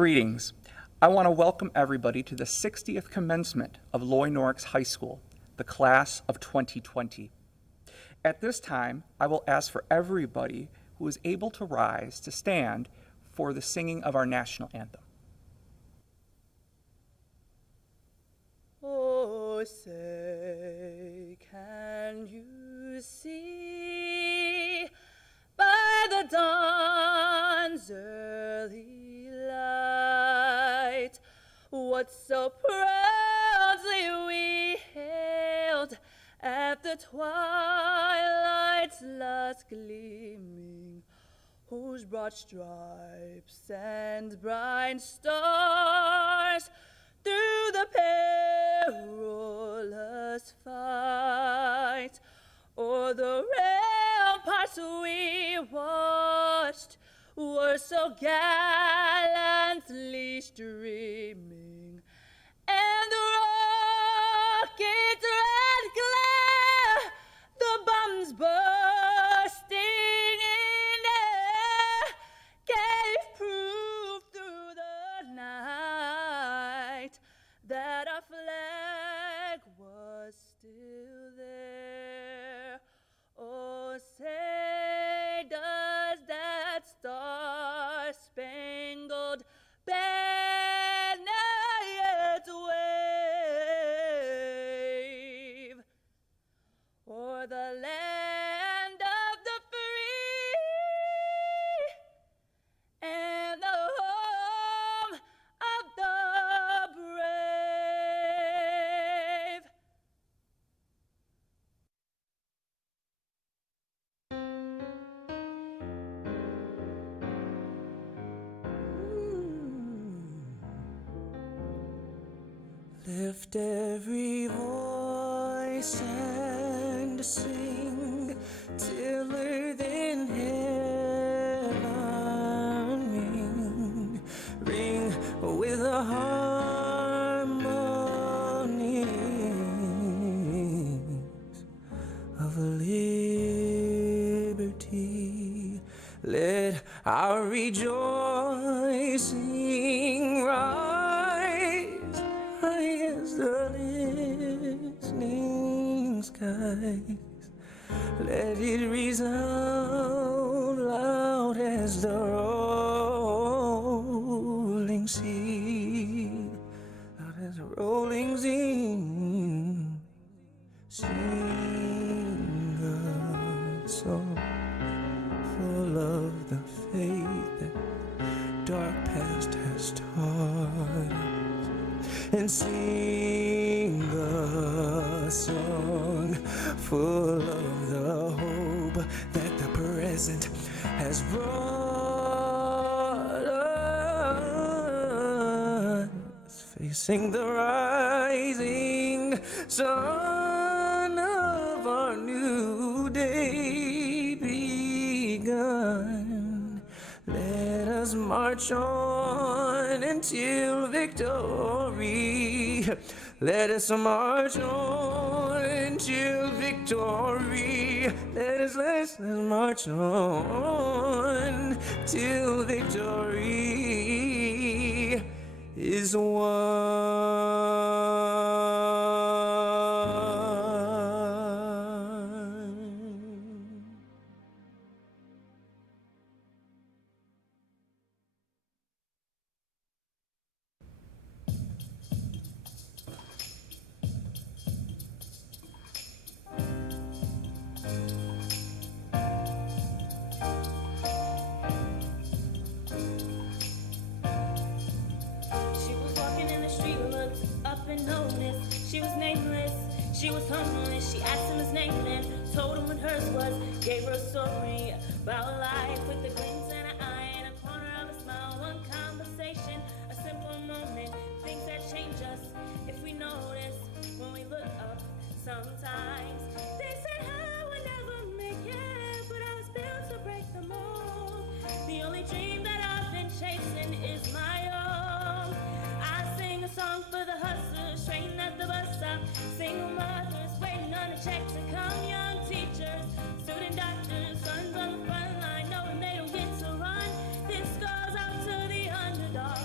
Greetings. I want to welcome everybody to the 60th commencement of Loy Norrix High School, the class of 2020. At this time, I will ask for everybody who is able to rise to stand for the singing of our national anthem. Oh, say, can you see by the dawn's early light what so proudly we hailed at the twilight's last gleaming, whose broad stripes and bright stars through the perilous fight o'er the ramparts we watched were so gallantly streaming, and the rocket's red glare, the bombs bursting in air, gave proof through the night that our flag was still there. Oh, say, does that star-spangled banner yet wave o'er the land of the free and the home of the brave? Lift every voice and sing till earth and heaven ring with the harmonies of liberty. Let our rejoicing rise high as the listening skies. Let it resound loud as the rolling sea, loud as the rolling sea. Sing a song full of the faith that dark past has taught, and sing a song full of the hope that the present has brought us, facing the rising sun of our new day begun. Let us march on until victory. Let us march on until victory. Let us march on till victory is won. She was nameless, she was homeless. She asked him his name and told him what hers was. Gave her a story about life with a glint in her eye and a corner of a smile. One conversation, a simple moment, things that change us if we notice when we look up. Sometimes they said I would never make it, but I was built to break the mold. The only dream that I've been chasing is my own. I sing a song for the hustlers, train at the bus stop, single mothers waiting on a check to come, young teachers, student doctors, sons on the front line, knowing they don't get to run. This goes out to the underdog,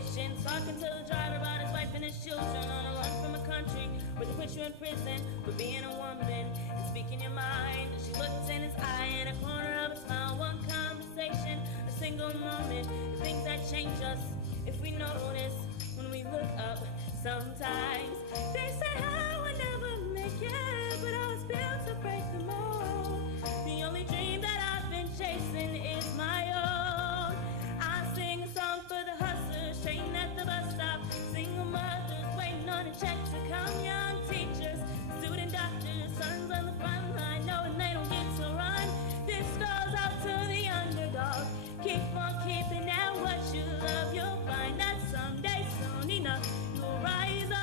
conversation, talking to the driver about his wife and his children on a run from a country where they put you in prison for being a woman and speaking your mind. She looked in his eye in a corner of a smile, one conversation, a single moment, the things that change us if we notice when we look up. Sometimes they say I would never make it, but I was built to break the mold. The only dream that I've been chasing is my own. I sing a song for the hustlers, train at the bus stop, single mothers waiting on a check to come, young teachers, student doctors, sons on the front line, knowing they don't get to run. This goes out to the underdog. Keep on keeping at what you love. You'll find that someday, soon enough, you'll rise up,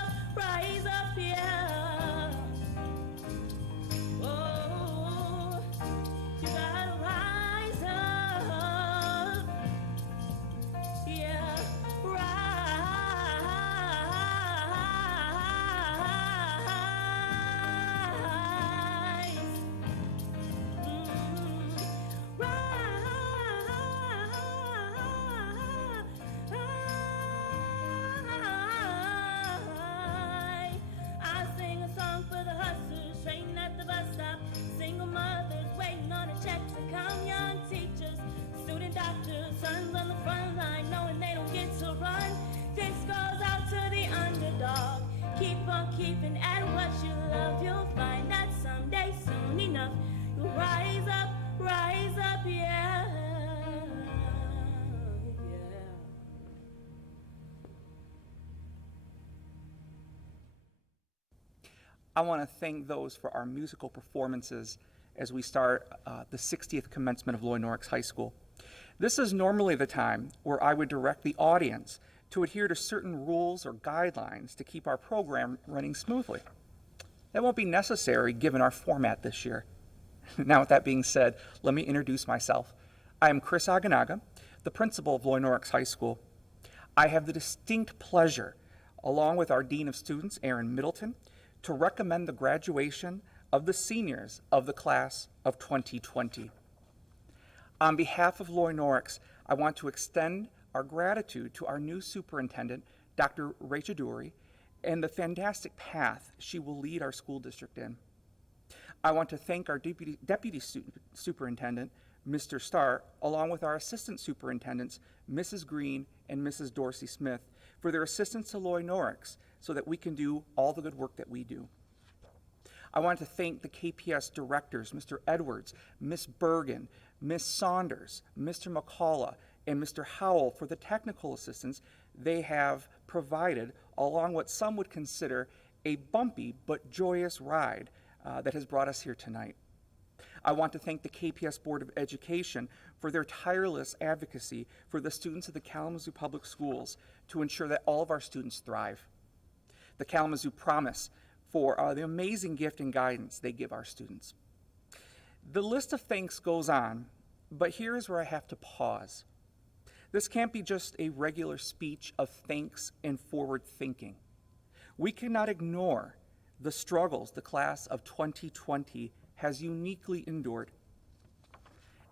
yeah. Oh, you gotta rise up, yeah. I sing a song for the hustlers, train at the bus stop, single mothers waiting on a check to come, young teachers, student doctors, sons on the front line, knowing they don't get to run. This goes out to the underdog. Keep on keeping at what you love. You'll find that someday, soon enough, you'll rise up, yeah. I want to thank those for our musical performances as we start the 60th commencement of Loy Norrix High School. This is normally the time where I would direct the audience to adhere to certain rules or guidelines to keep our program running smoothly. That won't be necessary given our format this year. Now, with that being said, let me introduce myself. I am Chris Aganaga, the principal of Loy Norrix High School. I have the distinct pleasure, along with our Dean of Students, Aaron Middleton, to recommend the graduation of the seniors of the class of 2020. On behalf of Loy Norrix, I want to extend our gratitude to our new superintendent, Dr. Rachel Dury, and the fantastic path she will lead our school district in. I want to thank our deputy superintendent, Mr. Starr, along with our assistant superintendents, Mrs. Green and Mrs. Dorsey Smith, for their assistance to Loy Norrix so that we can do all the good work that we do. I want to thank the KPS directors, Mr. Edwards, Miss Bergen, Miss Saunders, Mr. McCullough, and Mr. Howell for the technical assistance they have provided along what some would consider a bumpy but joyous ride that has brought us here tonight. I want to thank the KPS Board of Education for their tireless advocacy for the students of the Kalamazoo Public Schools to ensure that all of our students thrive. The Kalamazoo Promise for the amazing gift and guidance they give our students. The list of thanks goes on, but here's where I have to pause. This can't be just a regular speech of thanks and forward thinking. We cannot ignore the struggles the class of 2020 has uniquely endured.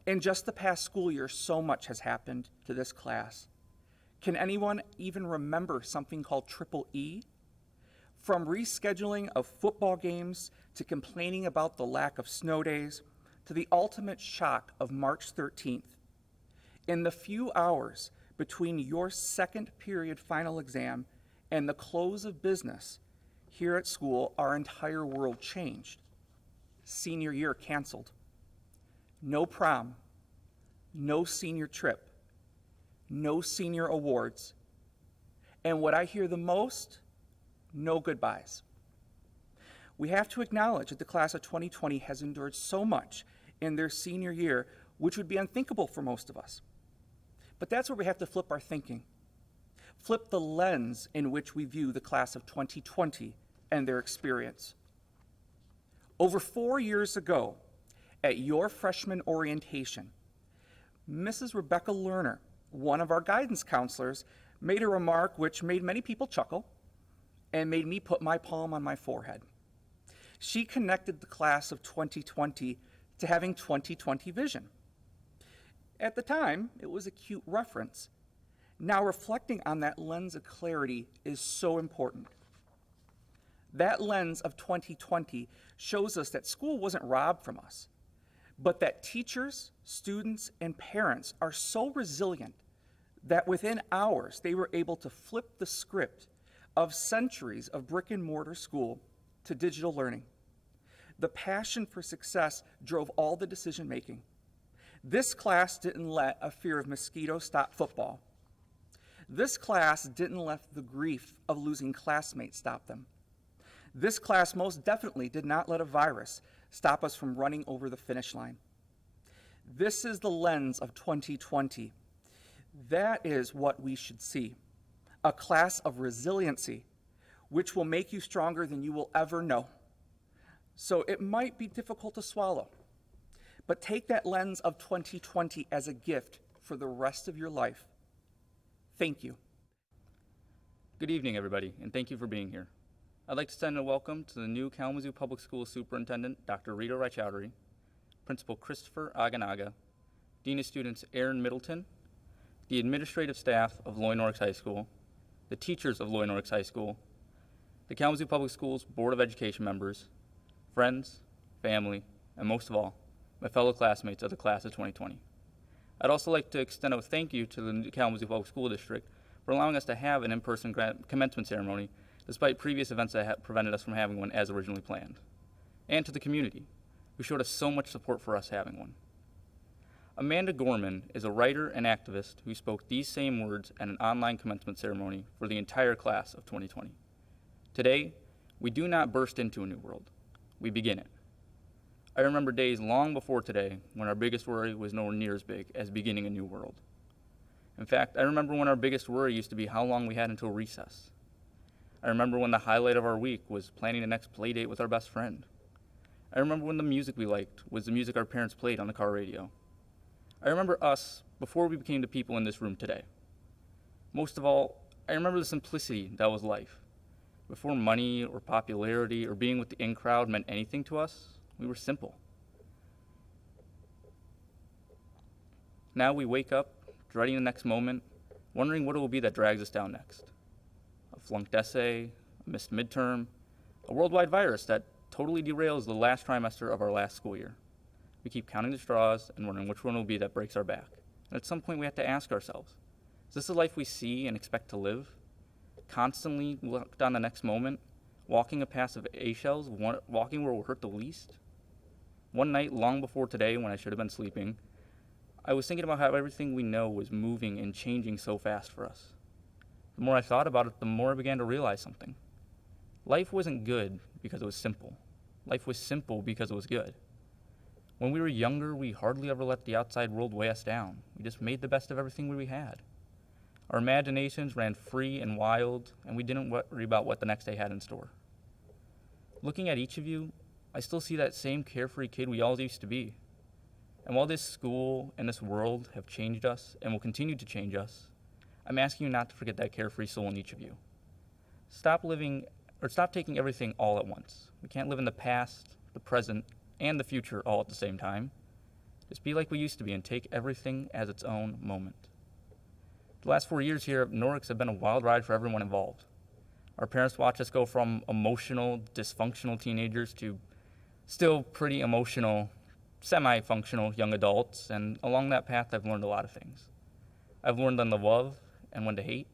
In just the past school year, so much has happened to this class. Can anyone even remember something called Triple E? From rescheduling of football games to complaining about the lack of snow days to the ultimate shock of March 13th. In the few hours between your second period final exam and the close of business here at school, our entire world changed. Senior year canceled. No prom, no senior trip, no senior awards, and what I hear the most, no goodbyes. We have to acknowledge that the class of 2020 has endured so much in their senior year, which would be unthinkable for most of us. But that's where we have to flip our thinking. Flip the lens in which we view the class of 2020 and their experience. Over 4 years ago, at your freshman orientation, Mrs. Rebecca Lerner, one of our guidance counselors, made a remark which made many people chuckle and made me put my palm on my forehead. She connected the class of 2020 to having 2020 vision. At the time, it was a cute reference. Now, reflecting on that lens of clarity is so important. That lens of 2020 shows us that school wasn't robbed from us, but that teachers, students, and parents are so resilient that within hours they were able to flip the script of centuries of brick and mortar school to digital learning. The passion for success drove all the decision making. This class didn't let a fear of mosquitoes stop football. This class didn't let the grief of losing classmates stop them. This class most definitely did not let a virus stop us from running over the finish line. This is the lens of 2020. That is what we should see. A class of resiliency, which will make you stronger than you will ever know. So it might be difficult to swallow, but take that lens of 2020 as a gift for the rest of your life. Thank you. Good evening, everybody, and thank you for being here. I'd like to send a welcome to the new Kalamazoo Public Schools Superintendent, Dr. Rita Raichowdhury, Principal Christopher Aganaga, Dean of Students Aaron Middleton, the administrative staff of Loy Norrix High School, the teachers of Loy Norrix High School, the Kalamazoo Public Schools Board of Education members, friends, family, and most of all, my fellow classmates of the class of 2020. I'd also like to extend a thank you to the Kalamazoo Public School District for allowing us to have an in-person commencement ceremony despite previous events that prevented us from having one as originally planned. And to the community, who showed us so much support for us having one. Amanda Gorman is a writer and activist who spoke these same words at an online commencement ceremony for the entire class of 2020. Today, we do not burst into a new world, we begin it. I remember days long before today when our biggest worry was nowhere near as big as beginning a new world. In fact, I remember when our biggest worry used to be how long we had until recess. I remember when the highlight of our week was planning the next play date with our best friend. I remember when the music we liked was the music our parents played on the car radio. I remember us before we became the people in this room today. Most of all, I remember the simplicity that was life. Before money or popularity or being with the in crowd meant anything to us, we were simple. Now we wake up, dreading the next moment, wondering what it will be that drags us down next. A flunked essay, a missed midterm, a worldwide virus that totally derails the last trimester of our last school year. We keep counting the straws and wondering which one will be that breaks our back. And at some point we have to ask ourselves, is this the life we see and expect to live? Constantly look down the next moment, walking a path of A-shells, walking where we'll hurt the least? One night, long before today, when I should have been sleeping, I was thinking about how everything we know was moving and changing so fast for us. The more I thought about it, the more I began to realize something. Life wasn't good because it was simple. Life was simple because it was good. When we were younger, we hardly ever let the outside world weigh us down. We just made the best of everything we had. Our imaginations ran free and wild, and we didn't worry about what the next day had in store. Looking at each of you, I still see that same carefree kid we all used to be. And while this school and this world have changed us and will continue to change us, I'm asking you not to forget that carefree soul in each of you. Stop taking everything all at once. We can't live in the past, the present, and the future all at the same time. Just be like we used to be and take everything as its own moment. The last 4 years here at Norrix have been a wild ride for everyone involved. Our parents watch us go from emotional, dysfunctional teenagers to still pretty emotional, semi-functional young adults, and along that path I've learned a lot of things. I've learned when to love and when to hate.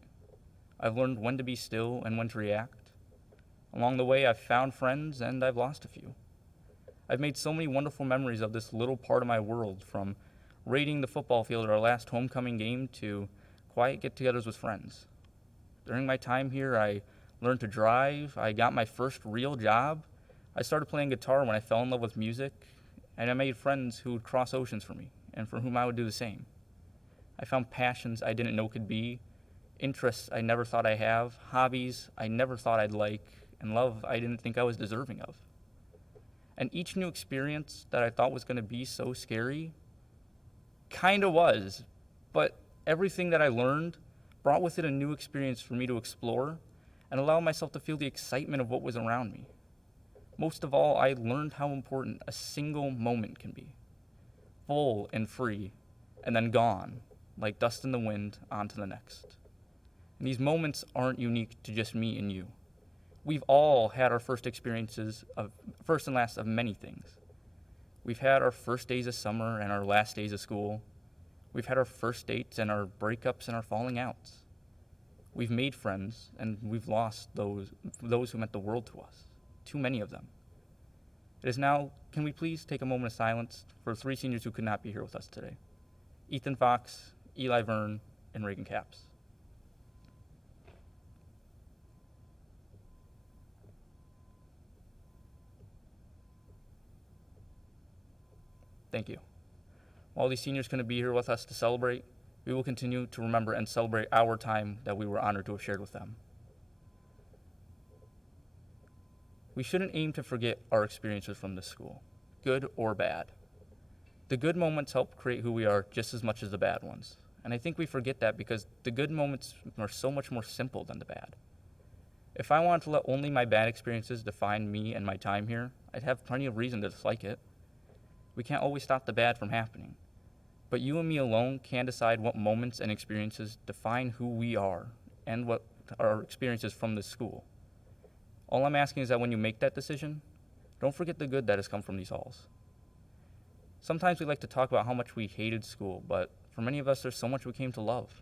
I've learned when to be still and when to react. Along the way, I've found friends and I've lost a few. I've made so many wonderful memories of this little part of my world, from raiding the football field at our last homecoming game to quiet get-togethers with friends. During my time here, I learned to drive, I got my first real job, I started playing guitar when I fell in love with music, and I made friends who would cross oceans for me, and for whom I would do the same. I found passions I didn't know could be, interests I never thought I'd have, hobbies I never thought I'd like, and love I didn't think I was deserving of. And each new experience that I thought was going to be so scary kind of was, but everything that I learned brought with it a new experience for me to explore and allow myself to feel the excitement of what was around me. Most of all, I learned how important a single moment can be. Full and free, and then gone, like dust in the wind, on to the next. And these moments aren't unique to just me and you. We've all had our first experiences of first and last of many things. We've had our first days of summer and our last days of school. We've had our first dates and our breakups and our falling outs. We've made friends and we've lost those who meant the world to us, too many of them. It is now, can we please take a moment of silence for 3 seniors who could not be here with us today? Ethan Fox, Eli Verne, and Reagan Capps. Thank you. While these seniors couldn't be here with us to celebrate, we will continue to remember and celebrate our time that we were honored to have shared with them. We shouldn't aim to forget our experiences from this school, good or bad. The good moments help create who we are just as much as the bad ones. And I think we forget that because the good moments are so much more simple than the bad. If I wanted to let only my bad experiences define me and my time here, I'd have plenty of reason to dislike it. We can't always stop the bad from happening. But you and me alone can decide what moments and experiences define who we are and what our experiences from this school. All I'm asking is that when you make that decision, don't forget the good that has come from these halls. Sometimes we like to talk about how much we hated school, but for many of us, there's so much we came to love.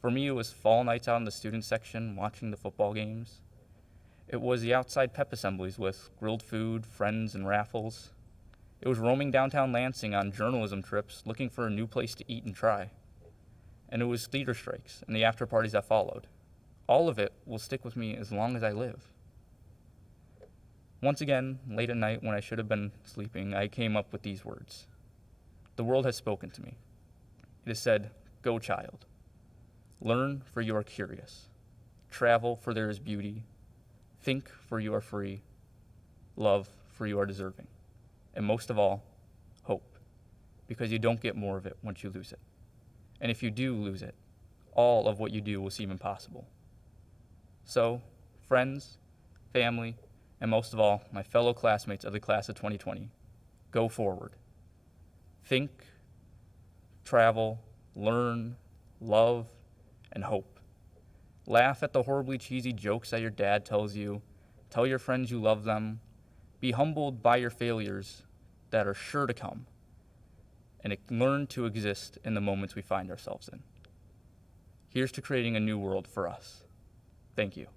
For me, it was fall nights out in the student section watching the football games. It was the outside pep assemblies with grilled food, friends, and raffles. It was roaming downtown Lansing on journalism trips, looking for a new place to eat and try. And it was theater strikes and the after parties that followed. All of it will stick with me as long as I live. Once again, late at night when I should have been sleeping, I came up with these words. The world has spoken to me. It has said, "Go, child. Learn, for you are curious. Travel, for there is beauty. Think, for you are free. Love, for you are deserving. And most of all, hope, because you don't get more of it once you lose it. And if you do lose it, all of what you do will seem impossible." So, friends, family, and most of all, my fellow classmates of the class of 2020, go forward. Think, travel, learn, love, and hope. Laugh at the horribly cheesy jokes that your dad tells you. Tell your friends you love them. Be humbled by your failures that are sure to come. And learn to exist in the moments we find ourselves in. Here's to creating a new world for us. Thank you.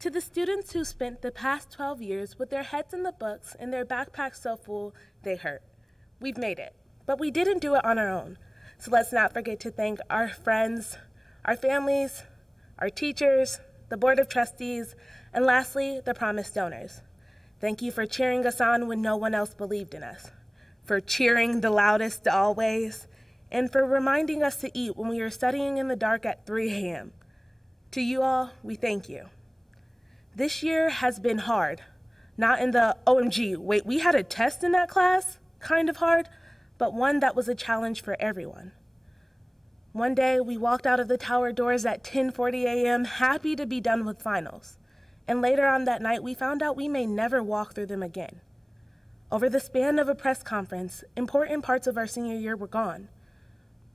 To the students who spent the past 12 years with their heads in the books and their backpacks so full they hurt, we've made it, but we didn't do it on our own. So let's not forget to thank our friends, our families, our teachers, the Board of Trustees, and lastly, the promised donors. Thank you for cheering us on when no one else believed in us, for cheering the loudest always, and for reminding us to eat when we were studying in the dark at 3 a.m. To you all, we thank you. This year has been hard, not in the OMG, wait, we had a test in that class, kind of hard, but one that was a challenge for everyone. One day, we walked out of the tower doors at 10:40 a.m., happy to be done with finals. And later on that night, we found out we may never walk through them again. Over the span of a press conference, important parts of our senior year were gone.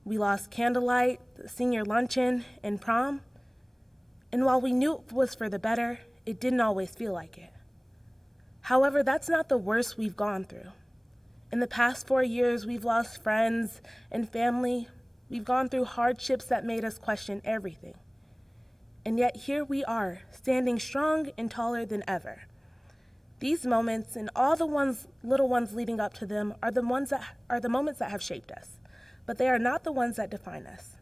We lost candlelight, the senior luncheon, and prom. And while we knew it was for the better, it didn't always feel like it. However, that's not the worst we've gone through. In the past 4 years, we've lost friends and family. We've gone through hardships that made us question everything. And yet here we are, standing strong and taller than ever. These moments and all the little ones leading up to them are the moments that have shaped us. But they are not the ones that define us.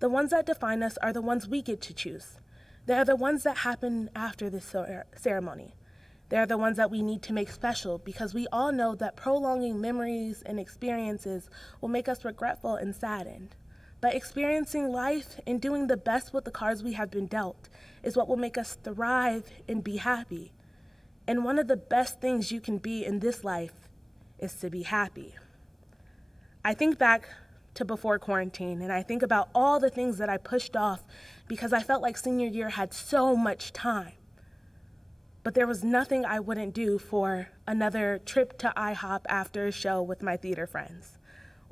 The ones that define us are the ones we get to choose. They are the ones that happen after this ceremony. They are the ones that we need to make special because we all know that prolonging memories and experiences will make us regretful and saddened. But experiencing life and doing the best with the cards we have been dealt is what will make us thrive and be happy. And one of the best things you can be in this life is to be happy. I think back to before quarantine, and I think about all the things that I pushed off because I felt like senior year had so much time. But there was nothing I wouldn't do for another trip to IHOP after a show with my theater friends,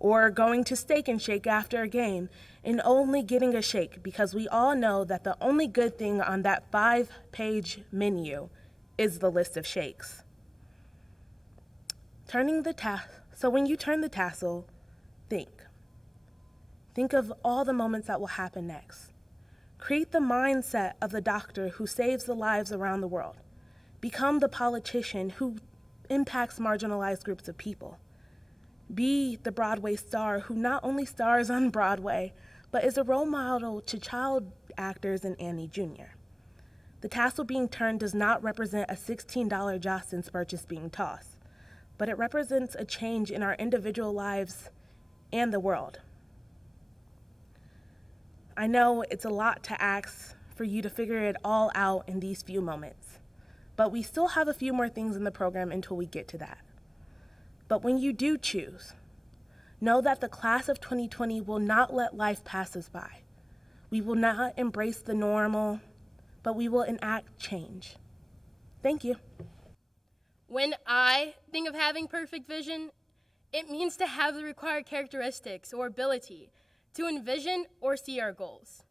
or going to Steak and Shake after a game and only getting a shake because we all know that the only good thing on that 5-page menu is the list of shakes. So when you turn the tassel, think. Think of all the moments that will happen next. Create the mindset of the doctor who saves the lives around the world. Become the politician who impacts marginalized groups of people. Be the Broadway star who not only stars on Broadway, but is a role model to child actors and Annie Jr. The tassel being turned does not represent a $16 Jostens purchase being tossed, but it represents a change in our individual lives and the world. I know it's a lot to ask for you to figure it all out in these few moments, but we still have a few more things in the program until we get to that. But when you do choose, know that the class of 2020 will not let life pass us by. We will not embrace the normal, but we will enact change. Thank you. When I think of having perfect vision, it means to have the required characteristics or ability to envision or see our goals,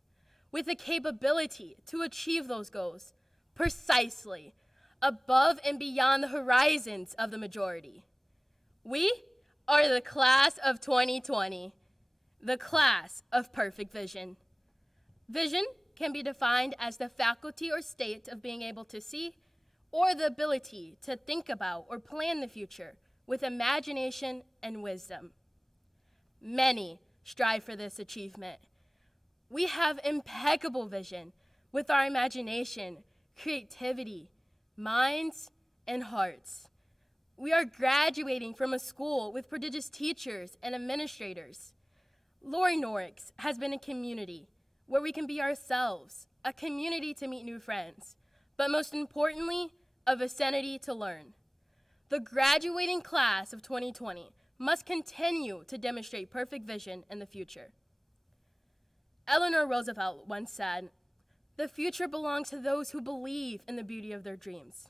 with the capability to achieve those goals precisely above and beyond the horizons of the majority. We are the class of 2020, the class of perfect vision. Vision can be defined as the faculty or state of being able to see or the ability to think about or plan the future with imagination and wisdom. Many strive for this achievement. We have impeccable vision with our imagination, creativity, minds, and hearts. We are graduating from a school with prodigious teachers and administrators. Loy Norrix has been a community where we can be ourselves, a community to meet new friends, but most importantly, a vicinity to learn. The graduating class of 2020 must continue to demonstrate perfect vision in the future. Eleanor Roosevelt once said, "The future belongs to those who believe in the beauty of their dreams."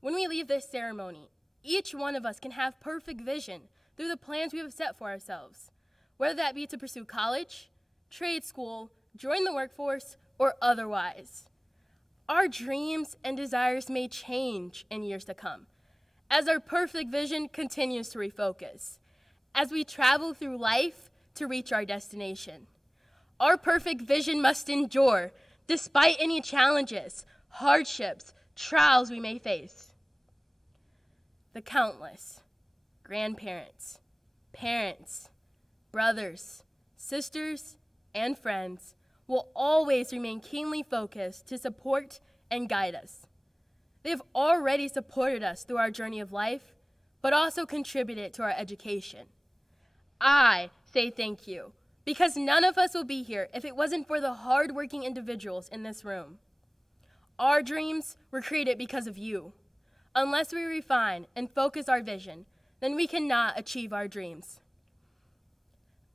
When we leave this ceremony, each one of us can have perfect vision through the plans we have set for ourselves, whether that be to pursue college, trade school, join the workforce, or otherwise. Our dreams and desires may change in years to come, as our perfect vision continues to refocus, as we travel through life to reach our destination. Our perfect vision must endure despite any challenges, hardships, trials we may face. The countless grandparents, parents, brothers, sisters, and friends will always remain keenly focused to support and guide us. They have already supported us through our journey of life, but also contributed to our education. I say thank you, because none of us will be here if it wasn't for the hardworking individuals in this room. Our dreams were created because of you. Unless we refine and focus our vision, then we cannot achieve our dreams.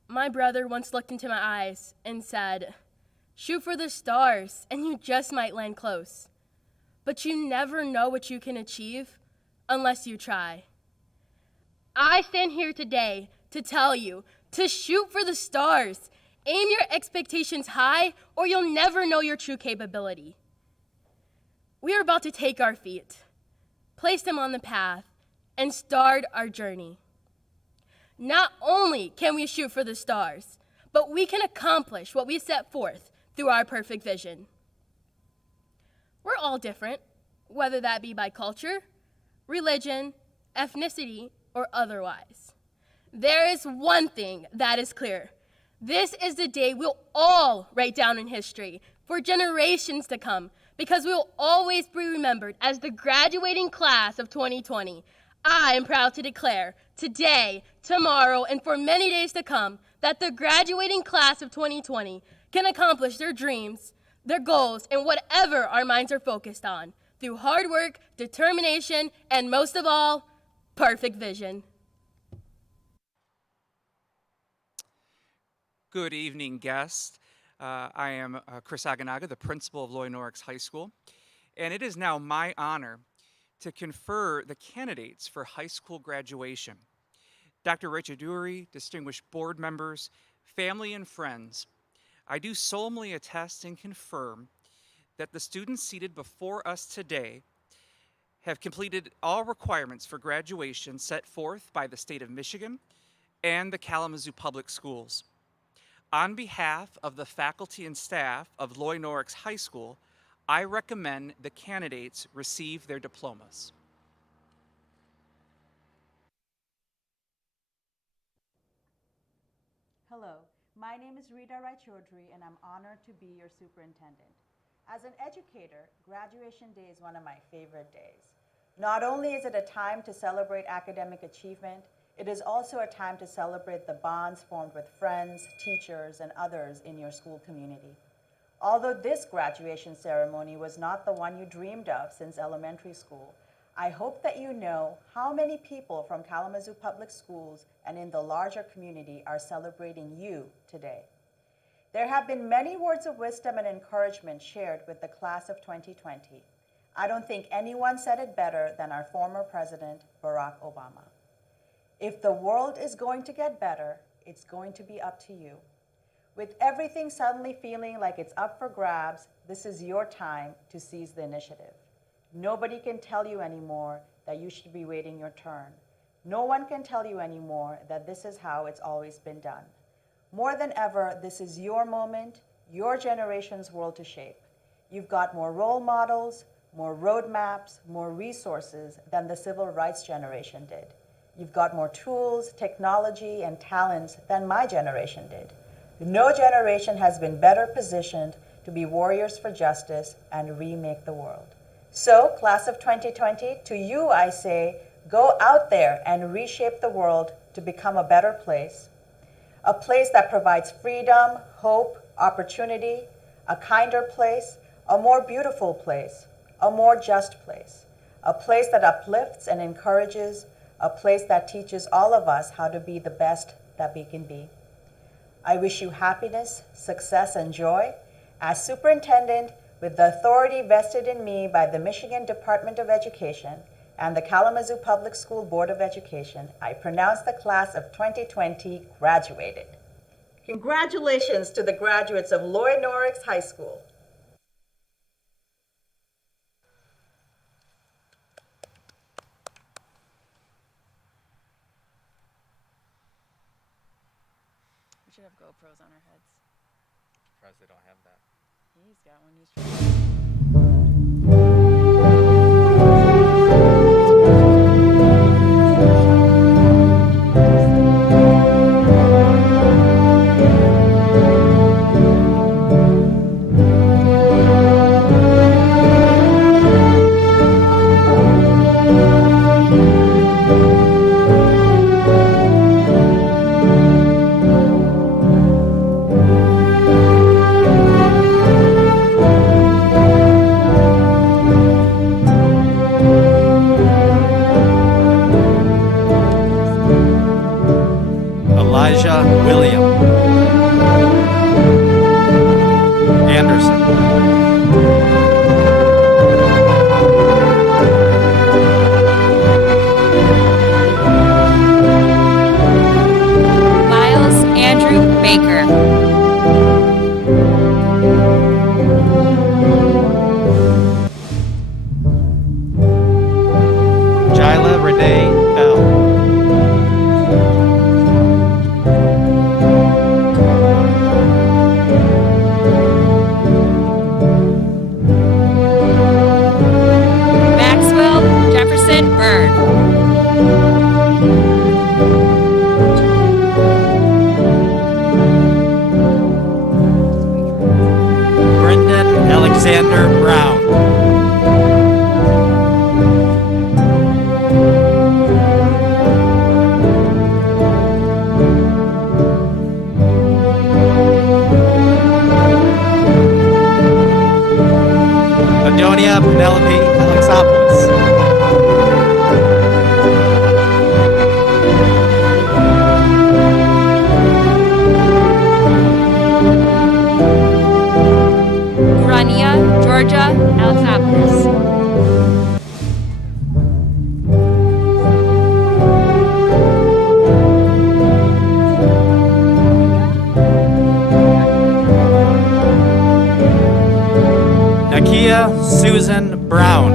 My brother once looked into my eyes and said, "Shoot for the stars, and you just might land close. But you never know what you can achieve unless you try." I stand here today to tell you to shoot for the stars. Aim your expectations high, or you'll never know your true capability. We are about to take our feet, place them on the path, and start our journey. Not only can we shoot for the stars, but we can accomplish what we set forth through our perfect vision. We're all different, whether that be by culture, religion, ethnicity, or otherwise. There is one thing that is clear. This is the day we'll all write down in history for generations to come, because we will always be remembered as the graduating class of 2020. I am proud to declare today, tomorrow, and for many days to come that the graduating class of 2020 can accomplish their dreams, their goals, and whatever our minds are focused on through hard work, determination, and most of all, perfect vision. Good evening, guests. I am Chris Aganaga, the principal of Loy Norrix High School, and it is now my honor to confer the candidates for high school graduation. Dr. Rachaduri, distinguished board members, family, and friends, I do solemnly attest and confirm that the students seated before us today have completed all requirements for graduation set forth by the state of Michigan and the Kalamazoo Public Schools. On behalf of the faculty and staff of Loy Norrix High School, I recommend the candidates receive their diplomas. Hello, my name is Rita Rai-Chaudhry, and I'm honored to be your superintendent. As an educator, graduation day is one of my favorite days. Not only is it a time to celebrate academic achievement, it is also a time to celebrate the bonds formed with friends, teachers, and others in your school community. Although this graduation ceremony was not the one you dreamed of since elementary school, I hope that you know how many people from Kalamazoo Public Schools and in the larger community are celebrating you today. There have been many words of wisdom and encouragement shared with the class of 2020. I don't think anyone said it better than our former president, Barack Obama. If the world is going to get better, it's going to be up to you. With everything suddenly feeling like it's up for grabs, this is your time to seize the initiative. Nobody can tell you anymore that you should be waiting your turn. No one can tell you anymore that this is how it's always been done. More than ever, this is your moment, your generation's world to shape. You've got more role models, more roadmaps, more resources than the civil rights generation did. You've got more tools, technology, and talents than my generation did. No generation has been better positioned to be warriors for justice and remake the world. So, class of 2020, to you I say, go out there and reshape the world to become a better place. A place that provides freedom, hope, opportunity, a kinder place, a more beautiful place, a more just place, a place that uplifts and encourages, a place that teaches all of us how to be the best that we can be. I wish you happiness, success, and joy. As superintendent, with the authority vested in me by the Michigan Department of Education and the Kalamazoo Public School Board of Education, I pronounce the class of 2020 graduated. Congratulations to the graduates of Loy Norrix High School. We should have GoPros on our heads. Surprised they don't have that. He's got one. He's William Anderson. Miles Andrew Baker. Jyla Renee Bell. Alexander Brown. Susan Brown.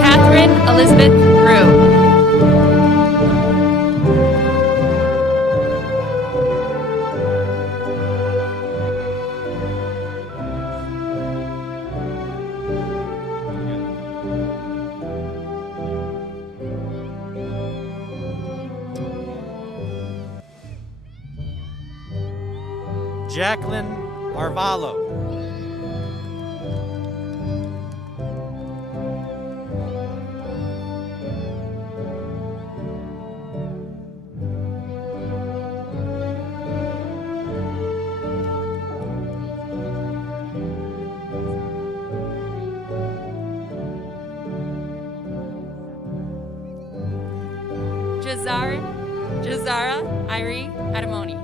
Catherine Elizabeth Grew. Jacqueline Arvalo. Jazara Irie Adamoni.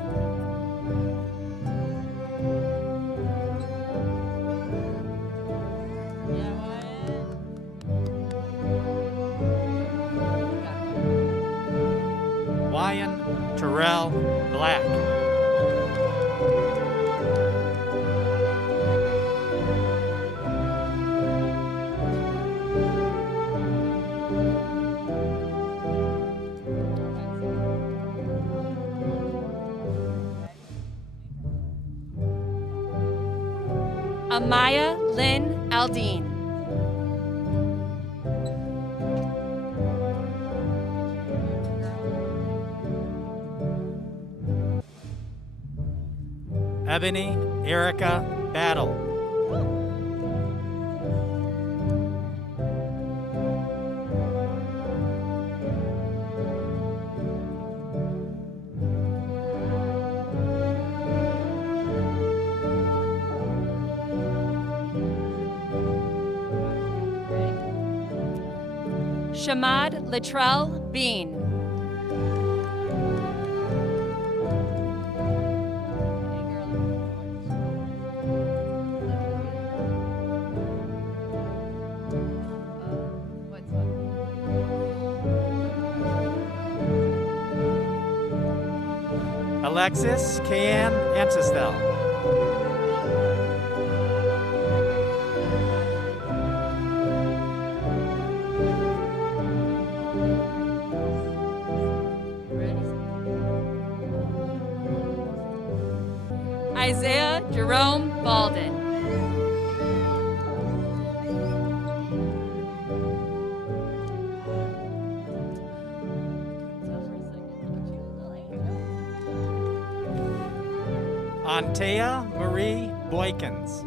Wyan Terrell Black. Amaya Lynn Aldine. Ebony Erica Battle. Shamad Latrell Bean. Alexis Kayan Antistel. Isaiah Jerome Balden. Antea Marie Boykins.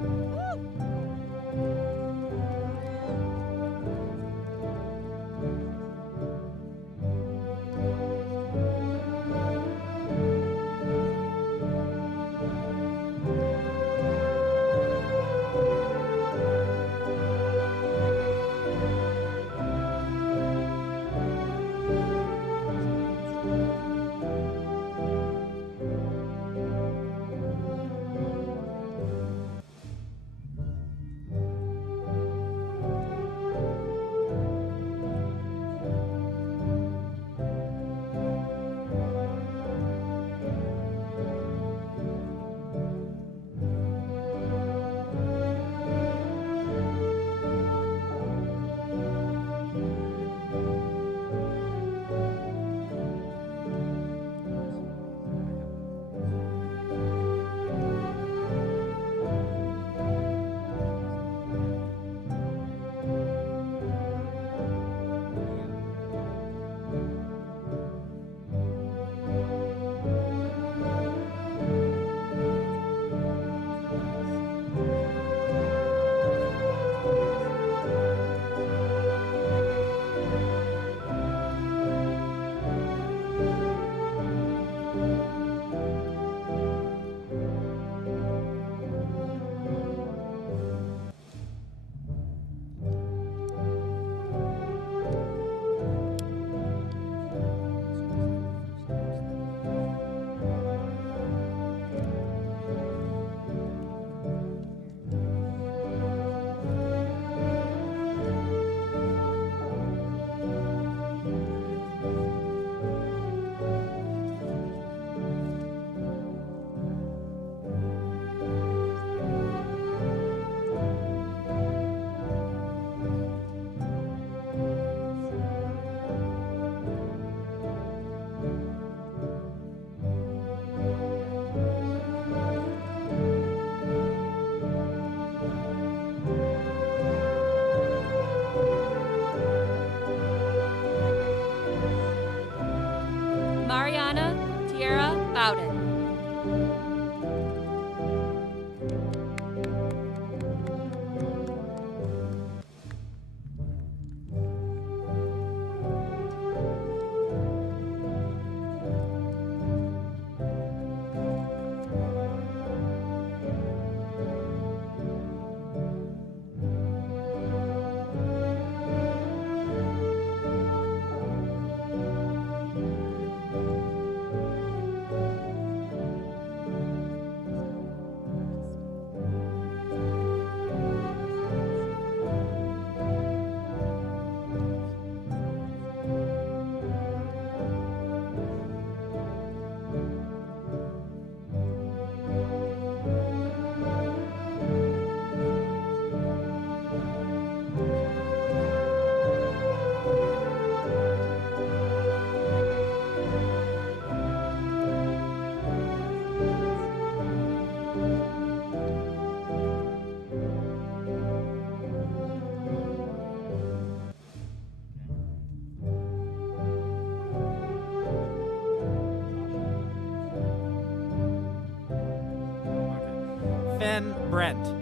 Finn Brent.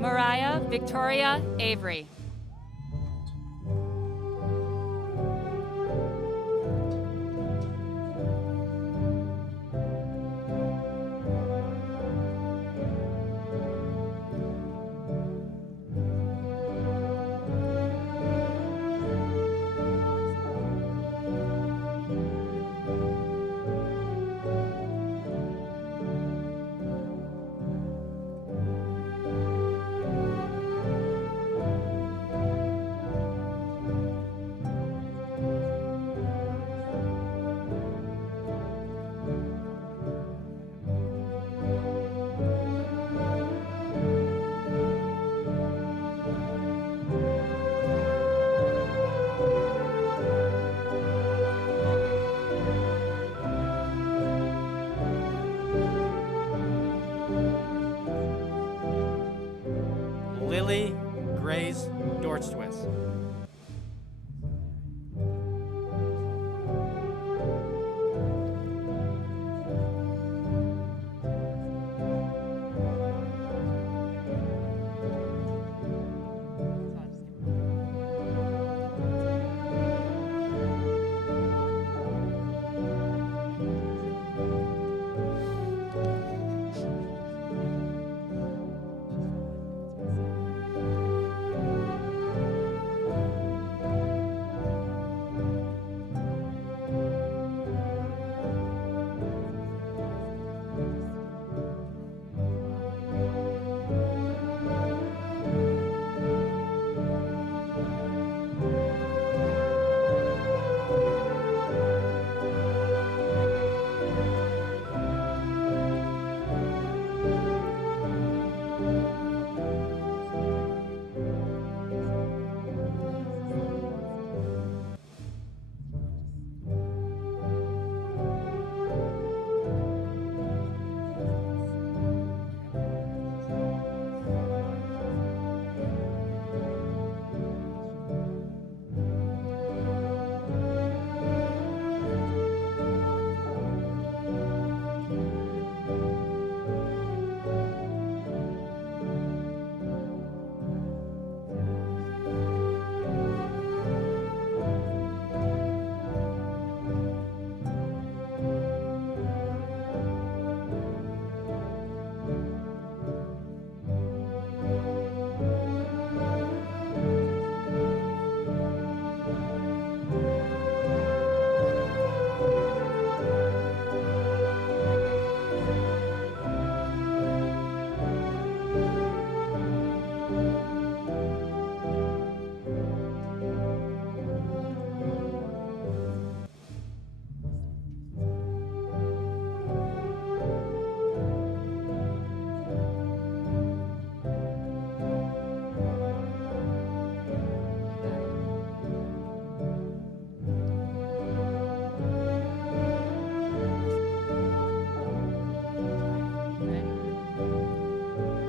Mariah Victoria Avery. Lily Grace Dorstwitz.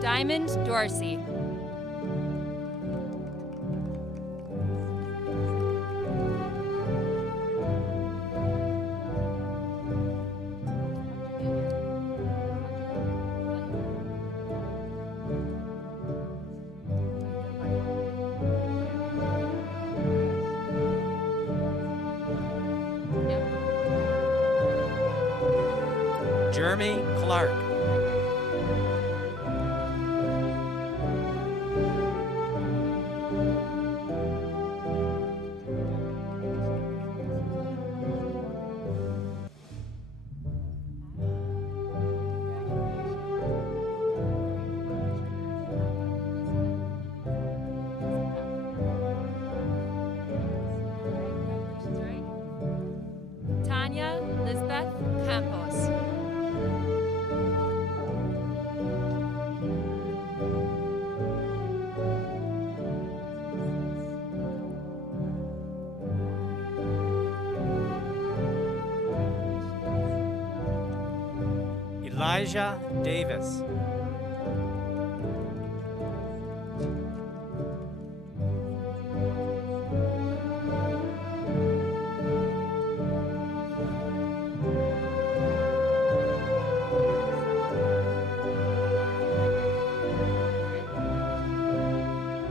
Diamond Dorsey. Jeremy Clark. Tanya Lisbeth Campos. Elijah Davis.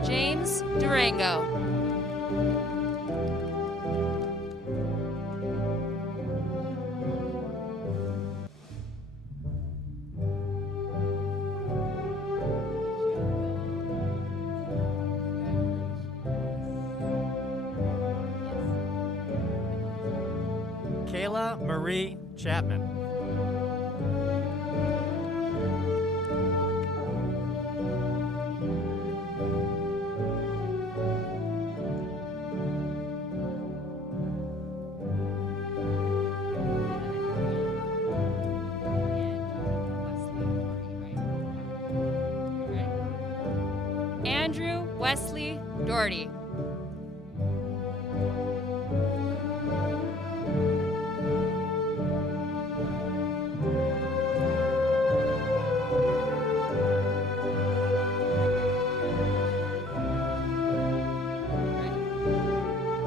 James Durango. Kayla Marie Chapman. Andrew Wesley Doherty.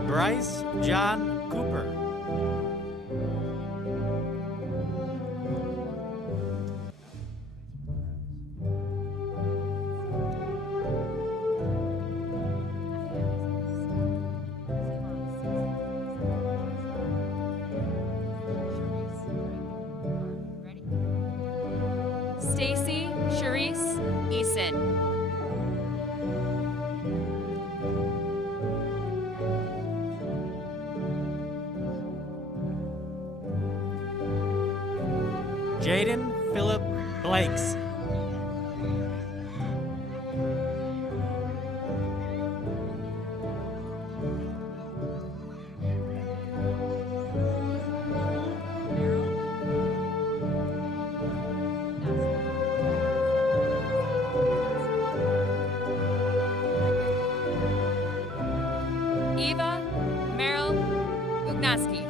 Bryce John Cooper. Stacy Charisse Eason. Jaden Philip Blakes. Eva Merrill Bugnaski.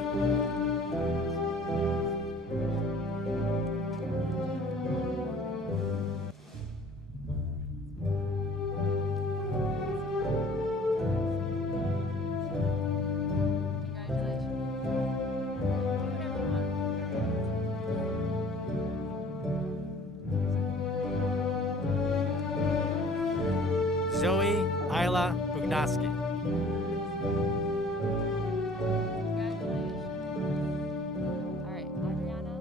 Zoe Isla Bugnaski. All right, Adriana.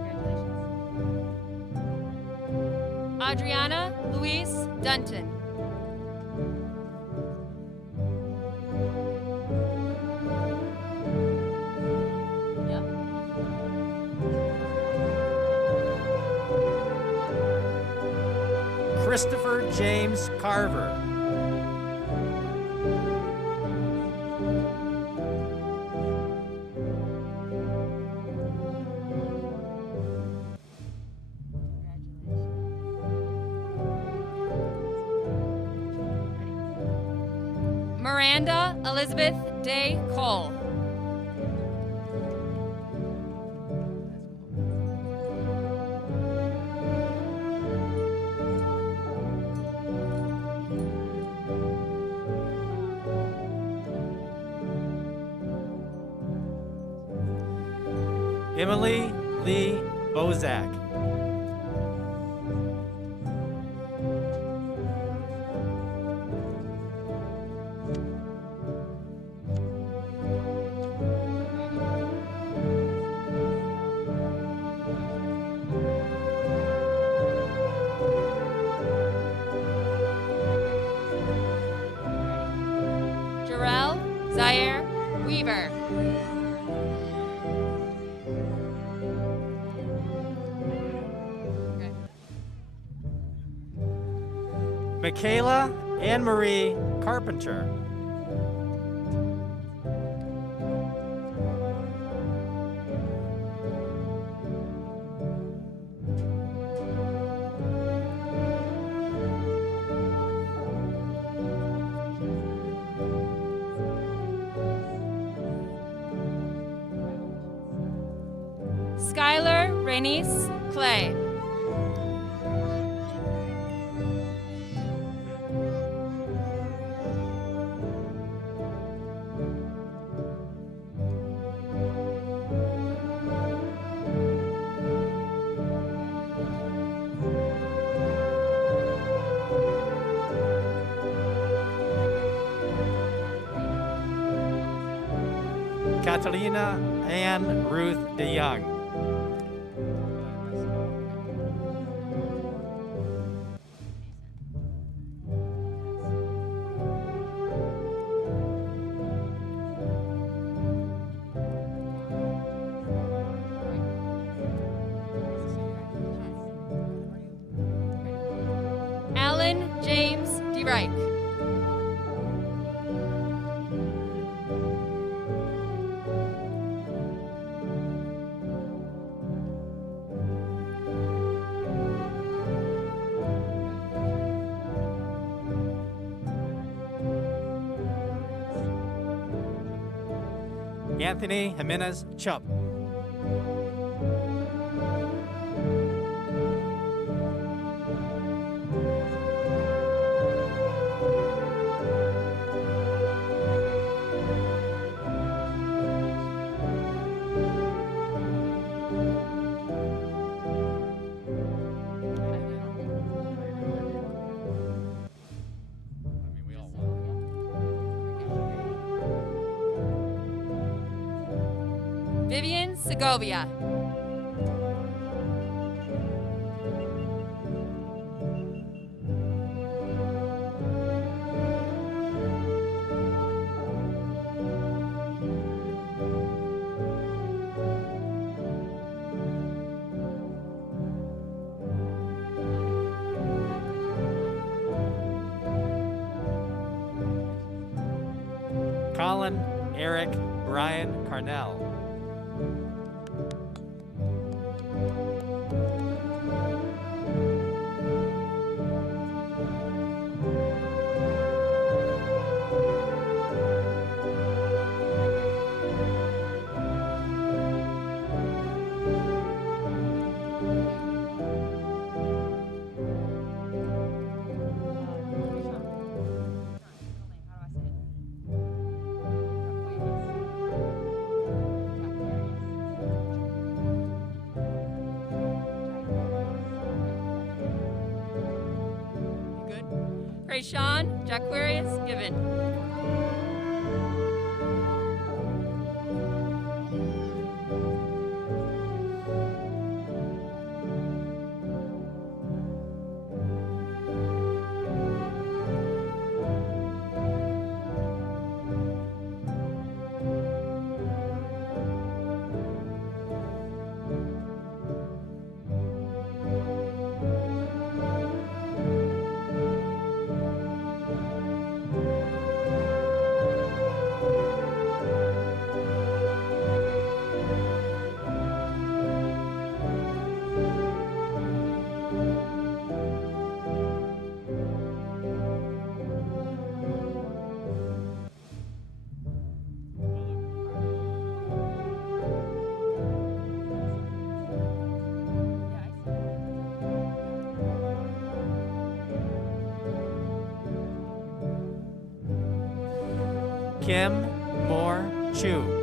Congratulations. Adriana Louise Dunton. Christopher James Carver. Miranda Elizabeth Day Cole. Emily Lee Bozak. Jarrell Zaire Weaver. Michaela Anne Marie Carpenter. Skylar Rainice Clay. Catalina Ann Ruth DeYoung. Alan James DeReich. Anthony Jimenez Chup. Vivian Segovia. Colin Eric Brian Carnell. Krayshawn Jaquarius Given. Kim Moore Chu.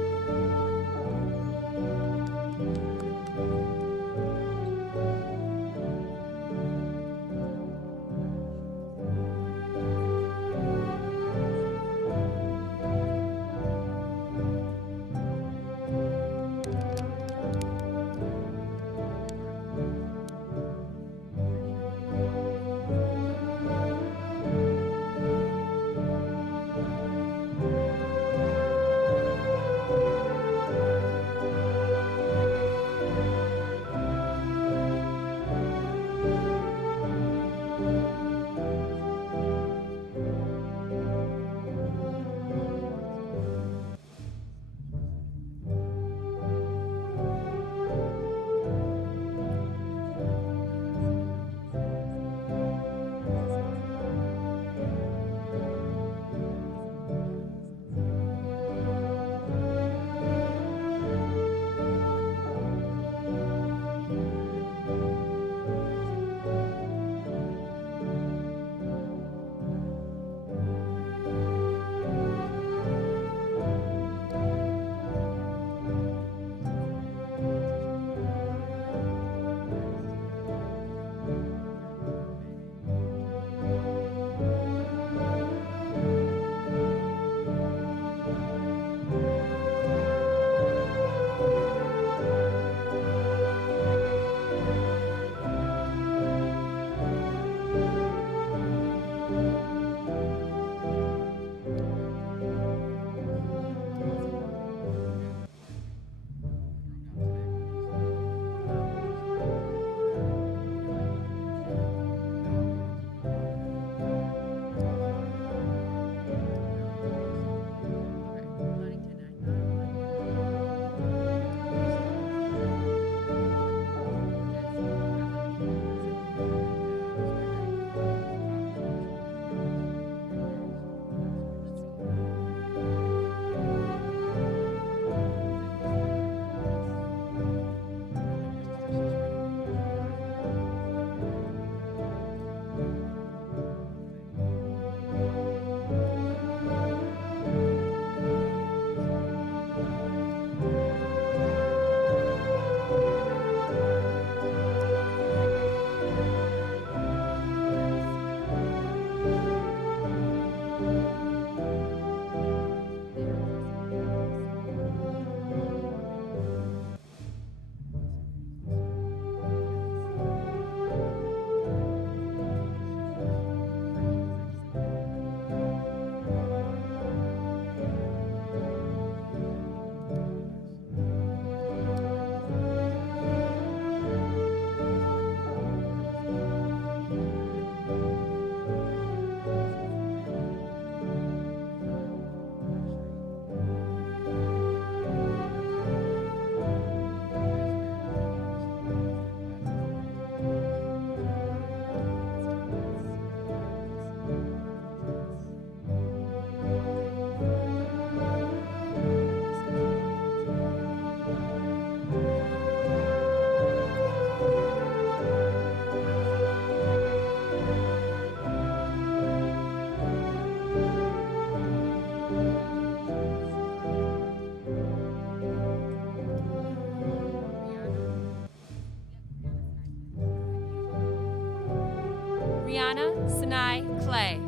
Clay.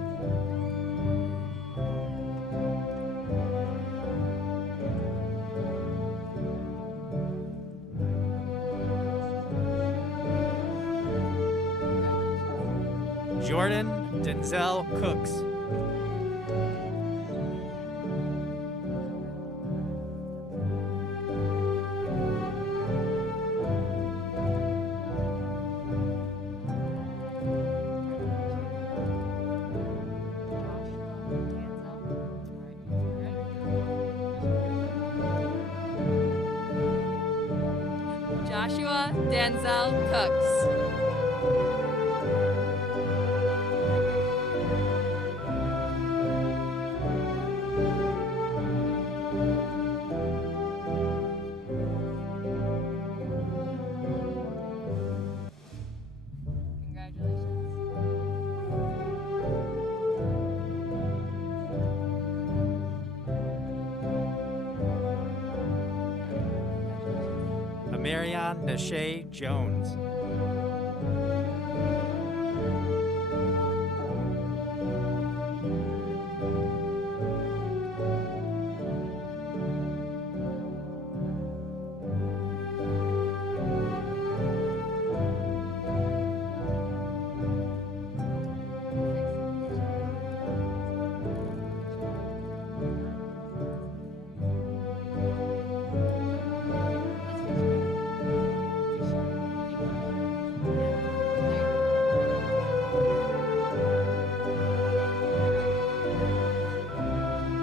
Jordan Denzel Cooks. Joshua Denzel Cooks. Marion Nashay Jones.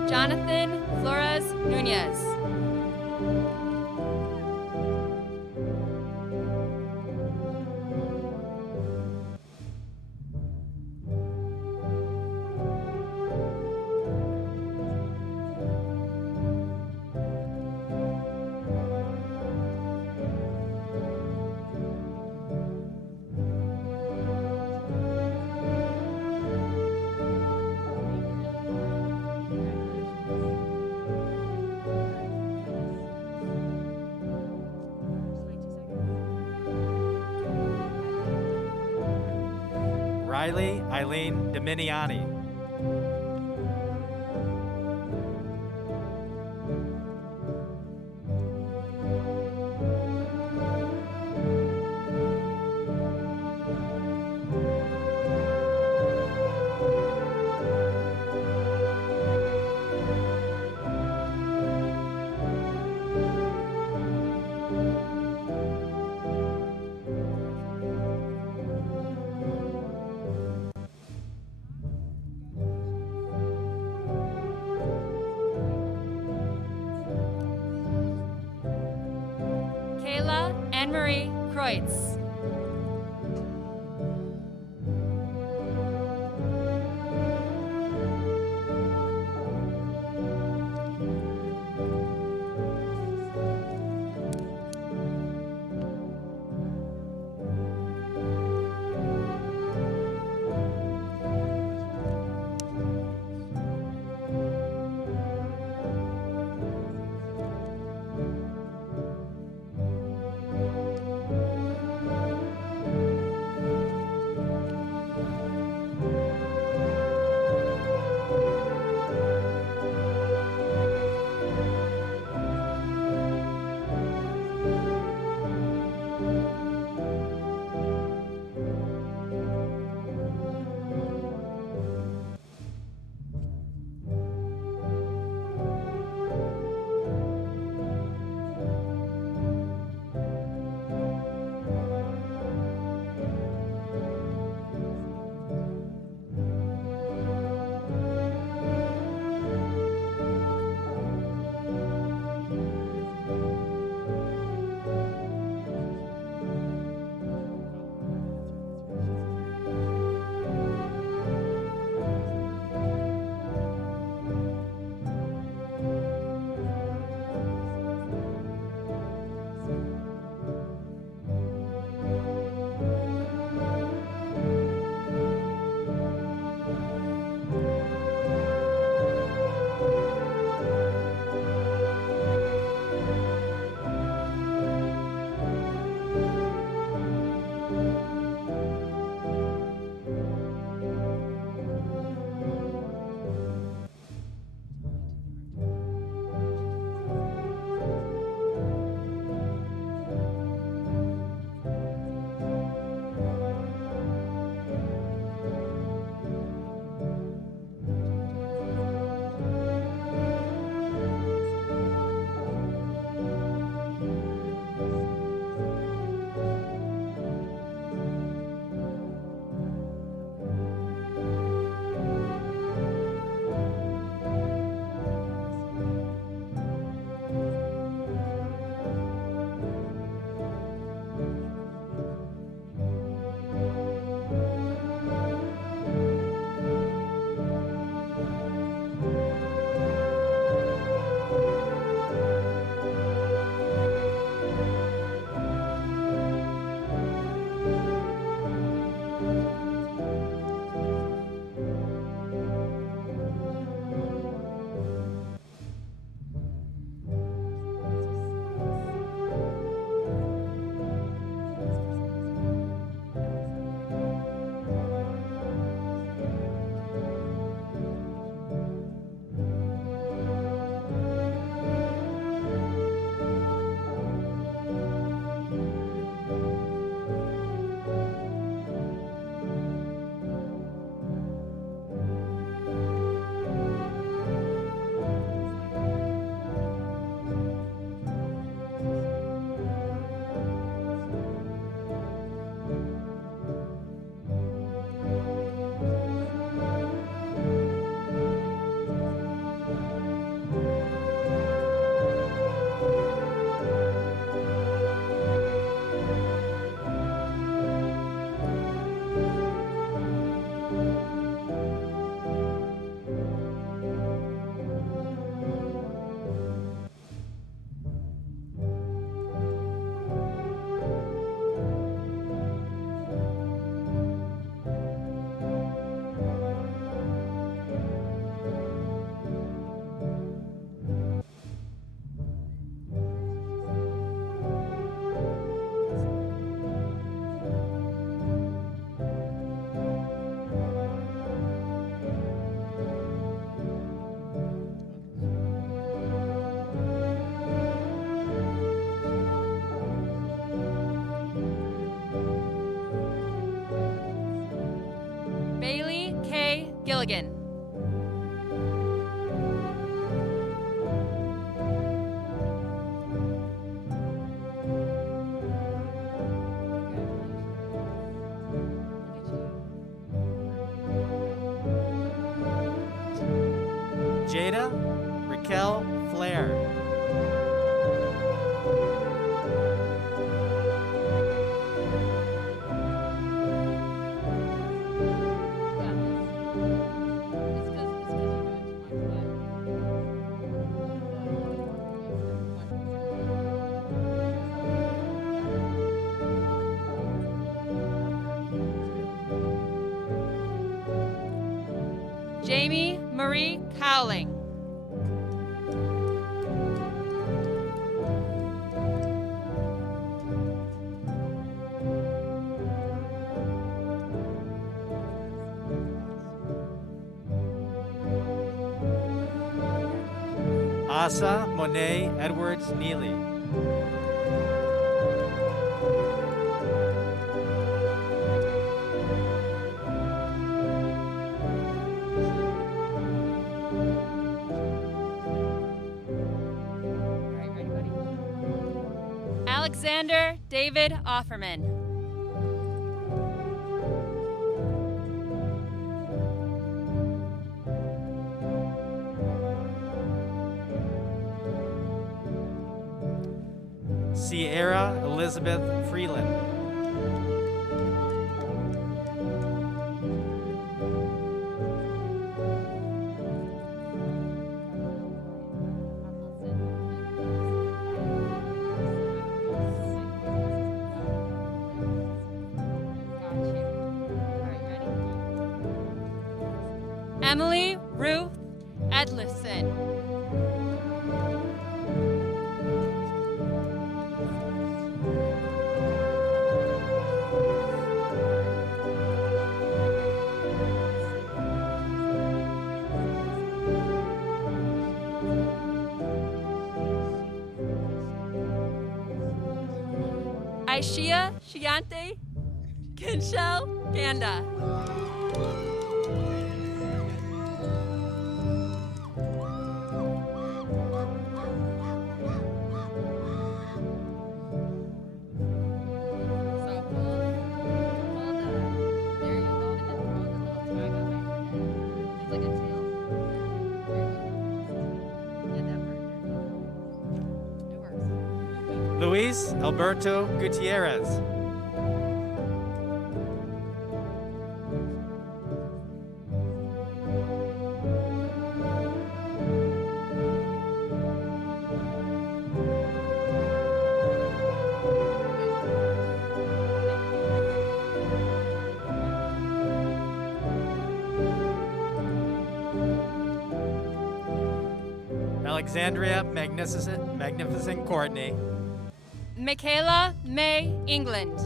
Jonathan Flores Nunez. Riley Eileen Dominiani. Kayla Anne-Marie Kreutz. Milligan. Jada Raquel Flair. Jamie Marie Cowling. Asa Monet Edwards Neely. Alexander David Offerman. Sierra Elizabeth Freeland. Emily Ruth Edlison. Aishia Shiante Kinshel Ganda. Luis Alberto Gutierrez. Alexandria Magnificent Courtney. Michaela May England.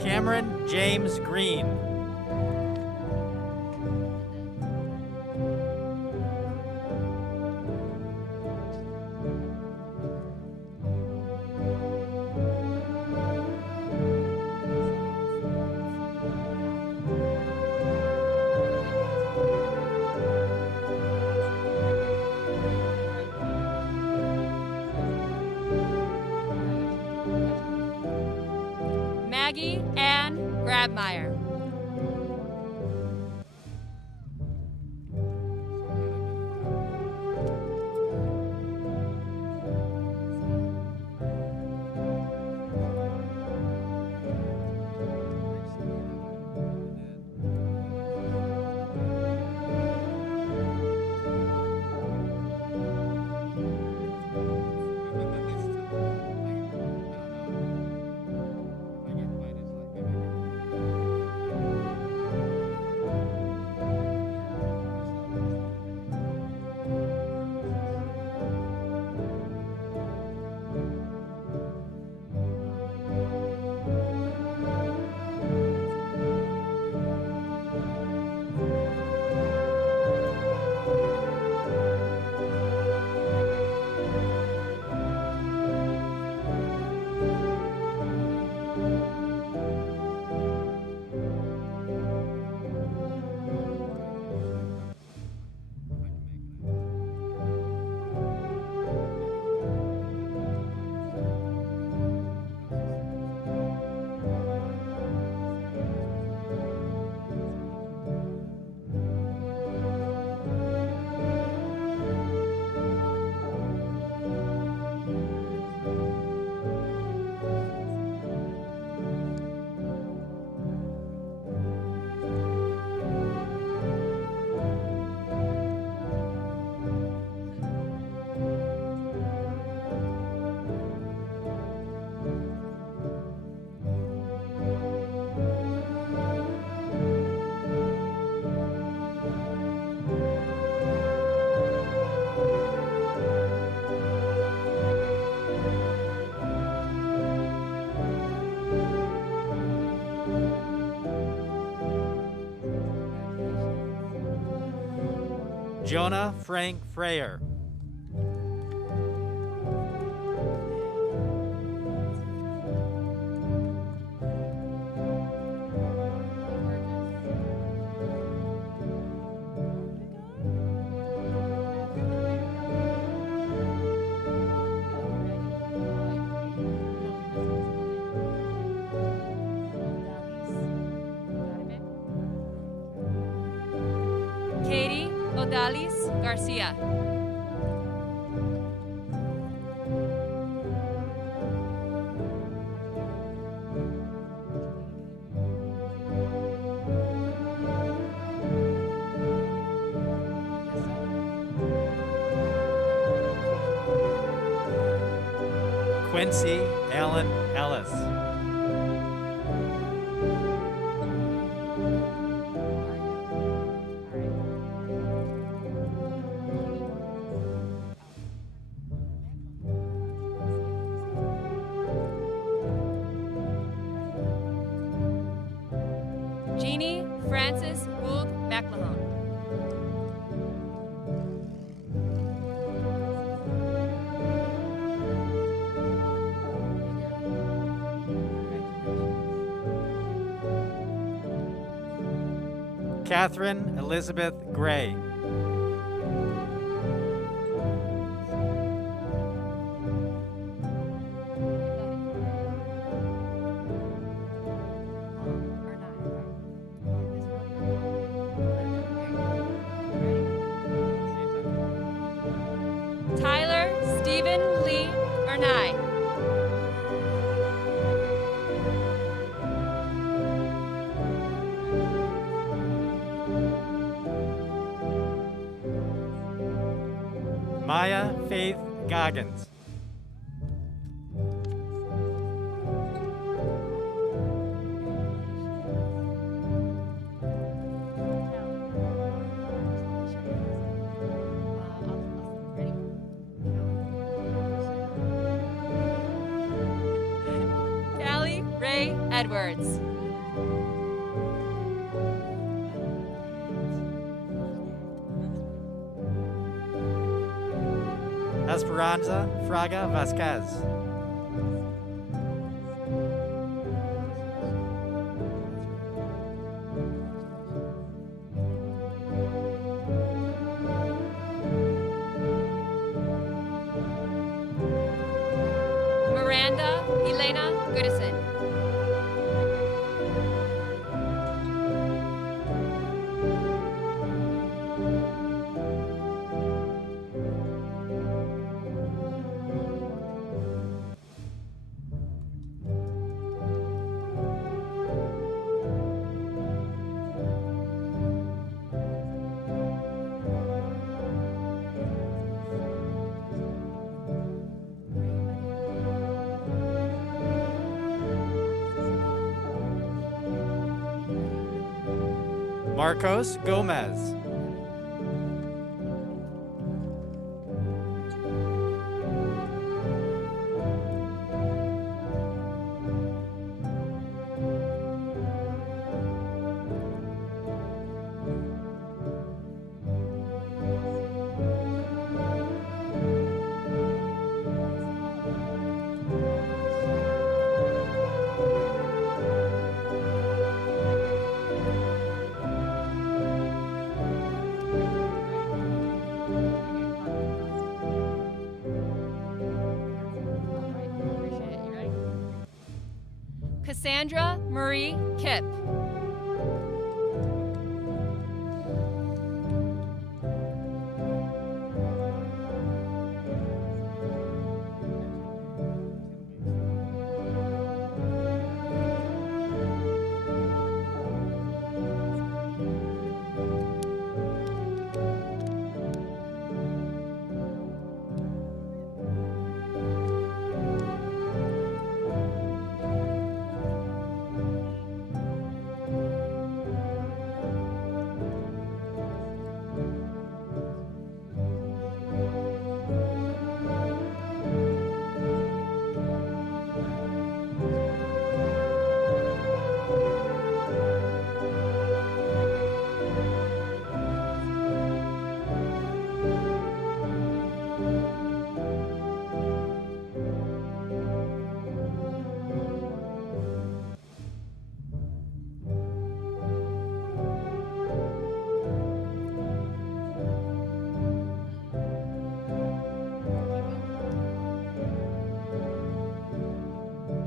Cameron James Green. Maggie Ann Grabmeyer. Jonah Frank Freyer. Katie Odalis Garcia. Quincy Allen Ellis. Jeannie Frances Gould McLahone. Catherine Elizabeth Gray. Tyler Stephen Lee Ernai. Maya Faith Goggins. Callie Ray Edwards. Esperanza Fraga Vasquez. Miranda Elena Goodison. Marcos Gomez. Cassandra Marie Kipp.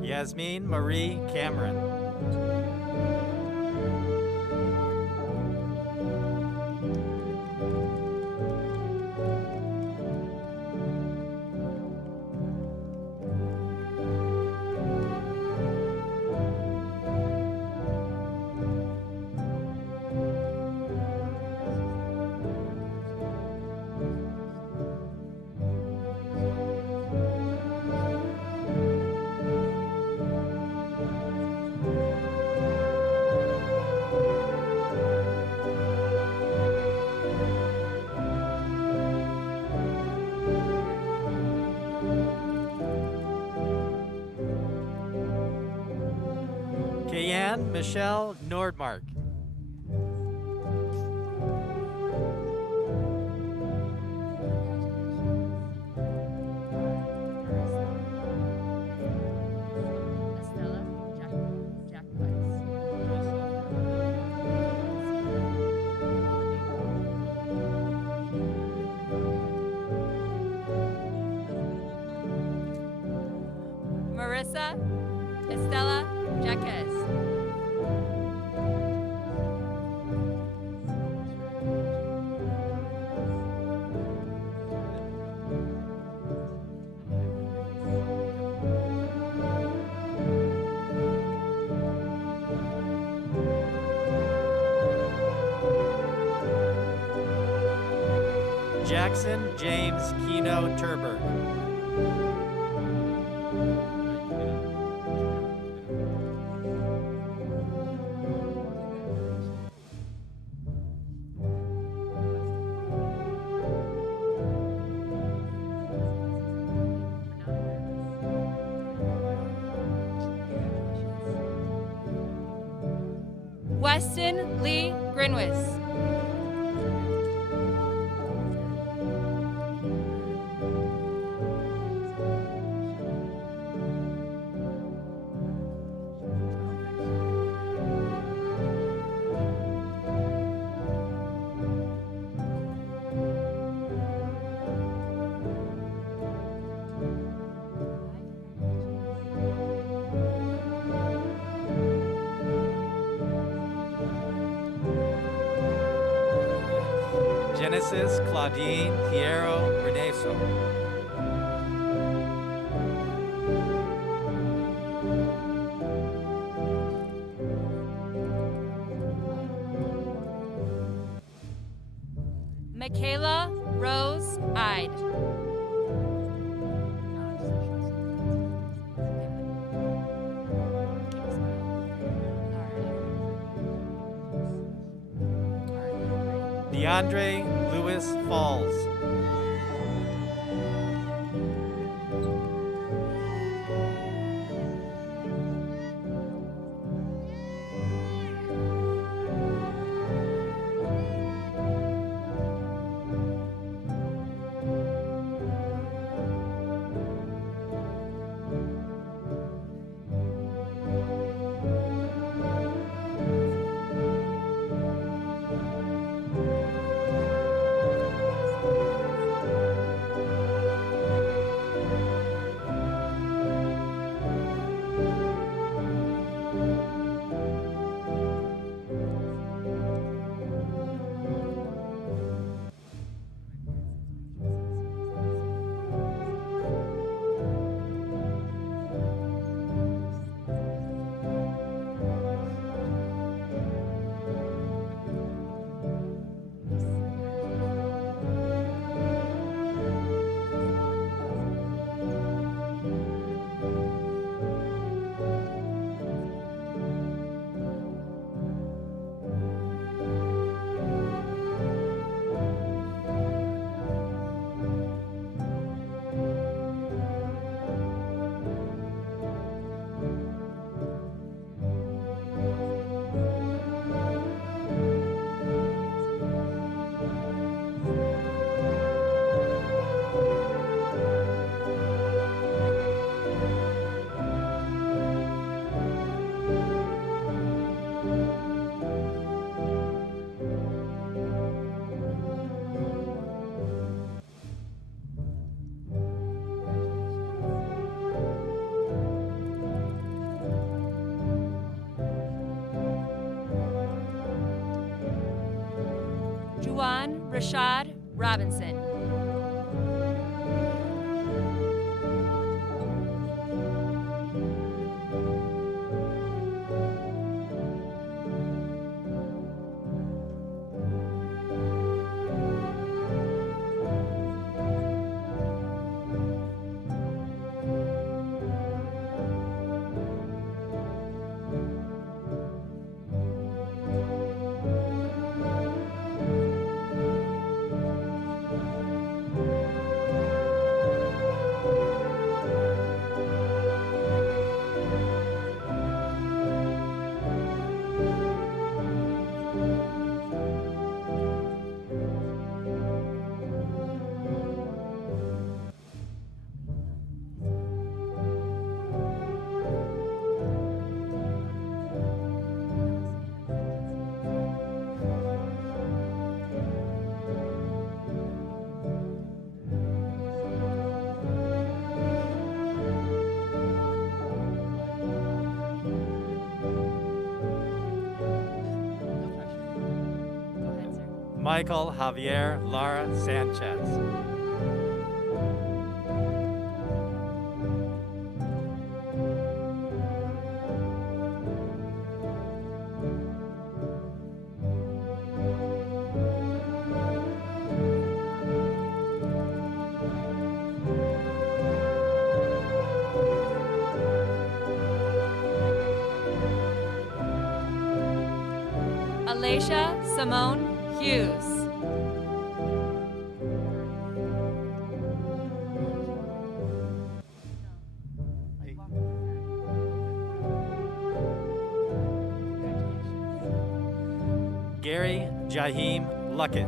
Yasmin Marie Cameron. Kayan Michelle Nordmark. Estella Jack Weiss. Marissa Estella Jaquez. Jackson James Keno Turberg. Weston Lee Grinwis. Genesis Claudine Hierro Reneso. Michaela Rose Ide. DeAndre Lewis Falls. Rashad Robinson. Michael Javier Lara Sanchez. Alacia Simone Hughes. Gary Jaheim Luckett.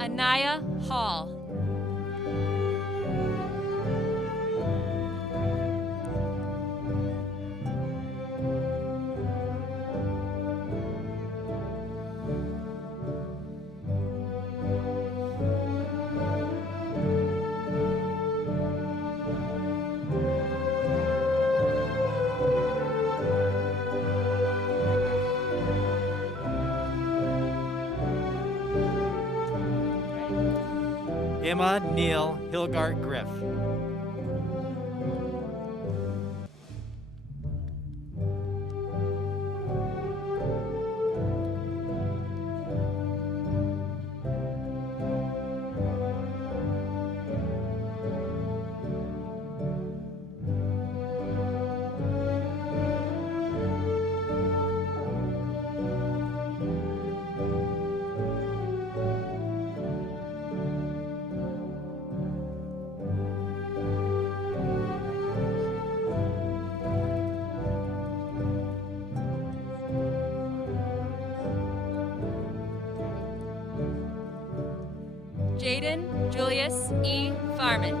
Anaya Hall. Emma Neal Hilgart Griff. Jaden Julius E. Farman.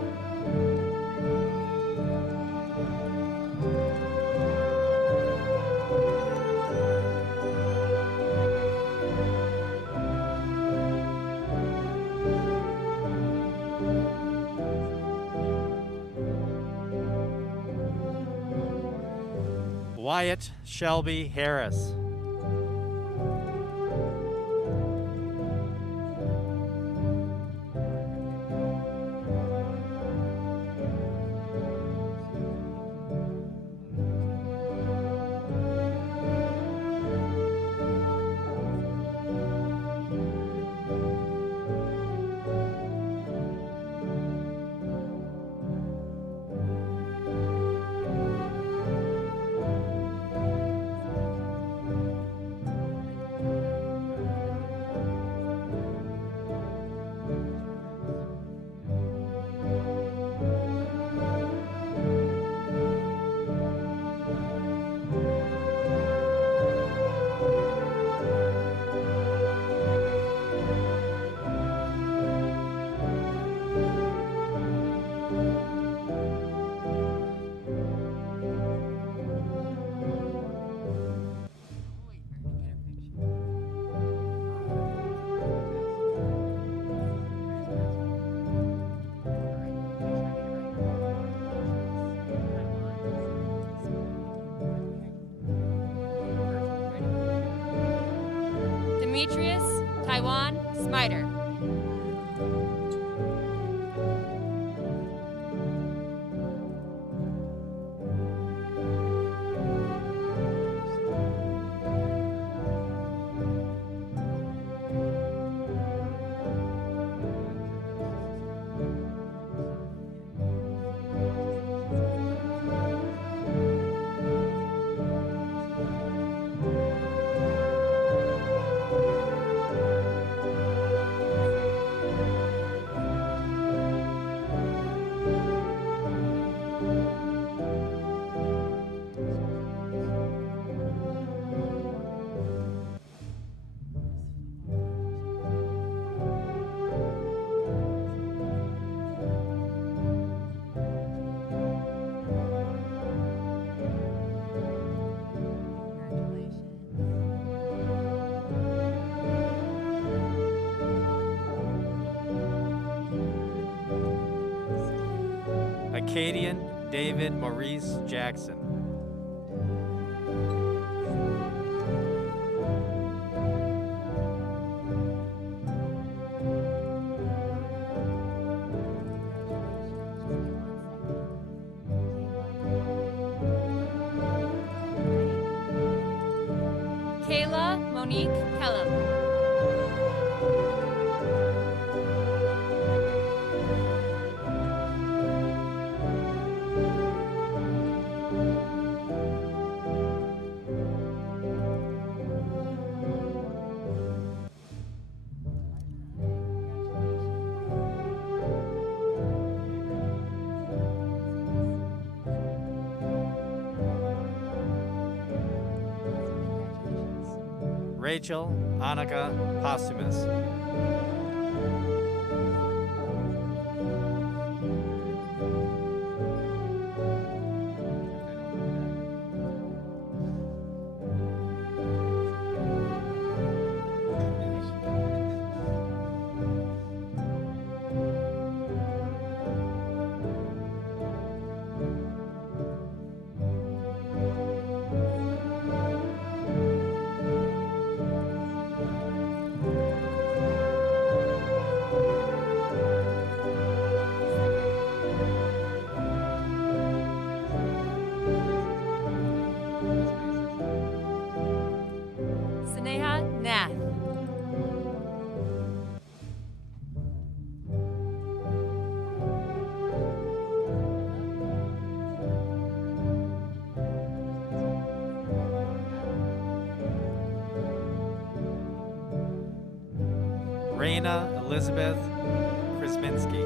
Wyatt Shelby Harris. Demetrius Taiwan Smiter. Acadian David Maurice Jackson. Kayla Monique Kellum. Rachel Annika Posthumus. Sneha Nath. Raina Elizabeth Krasminski.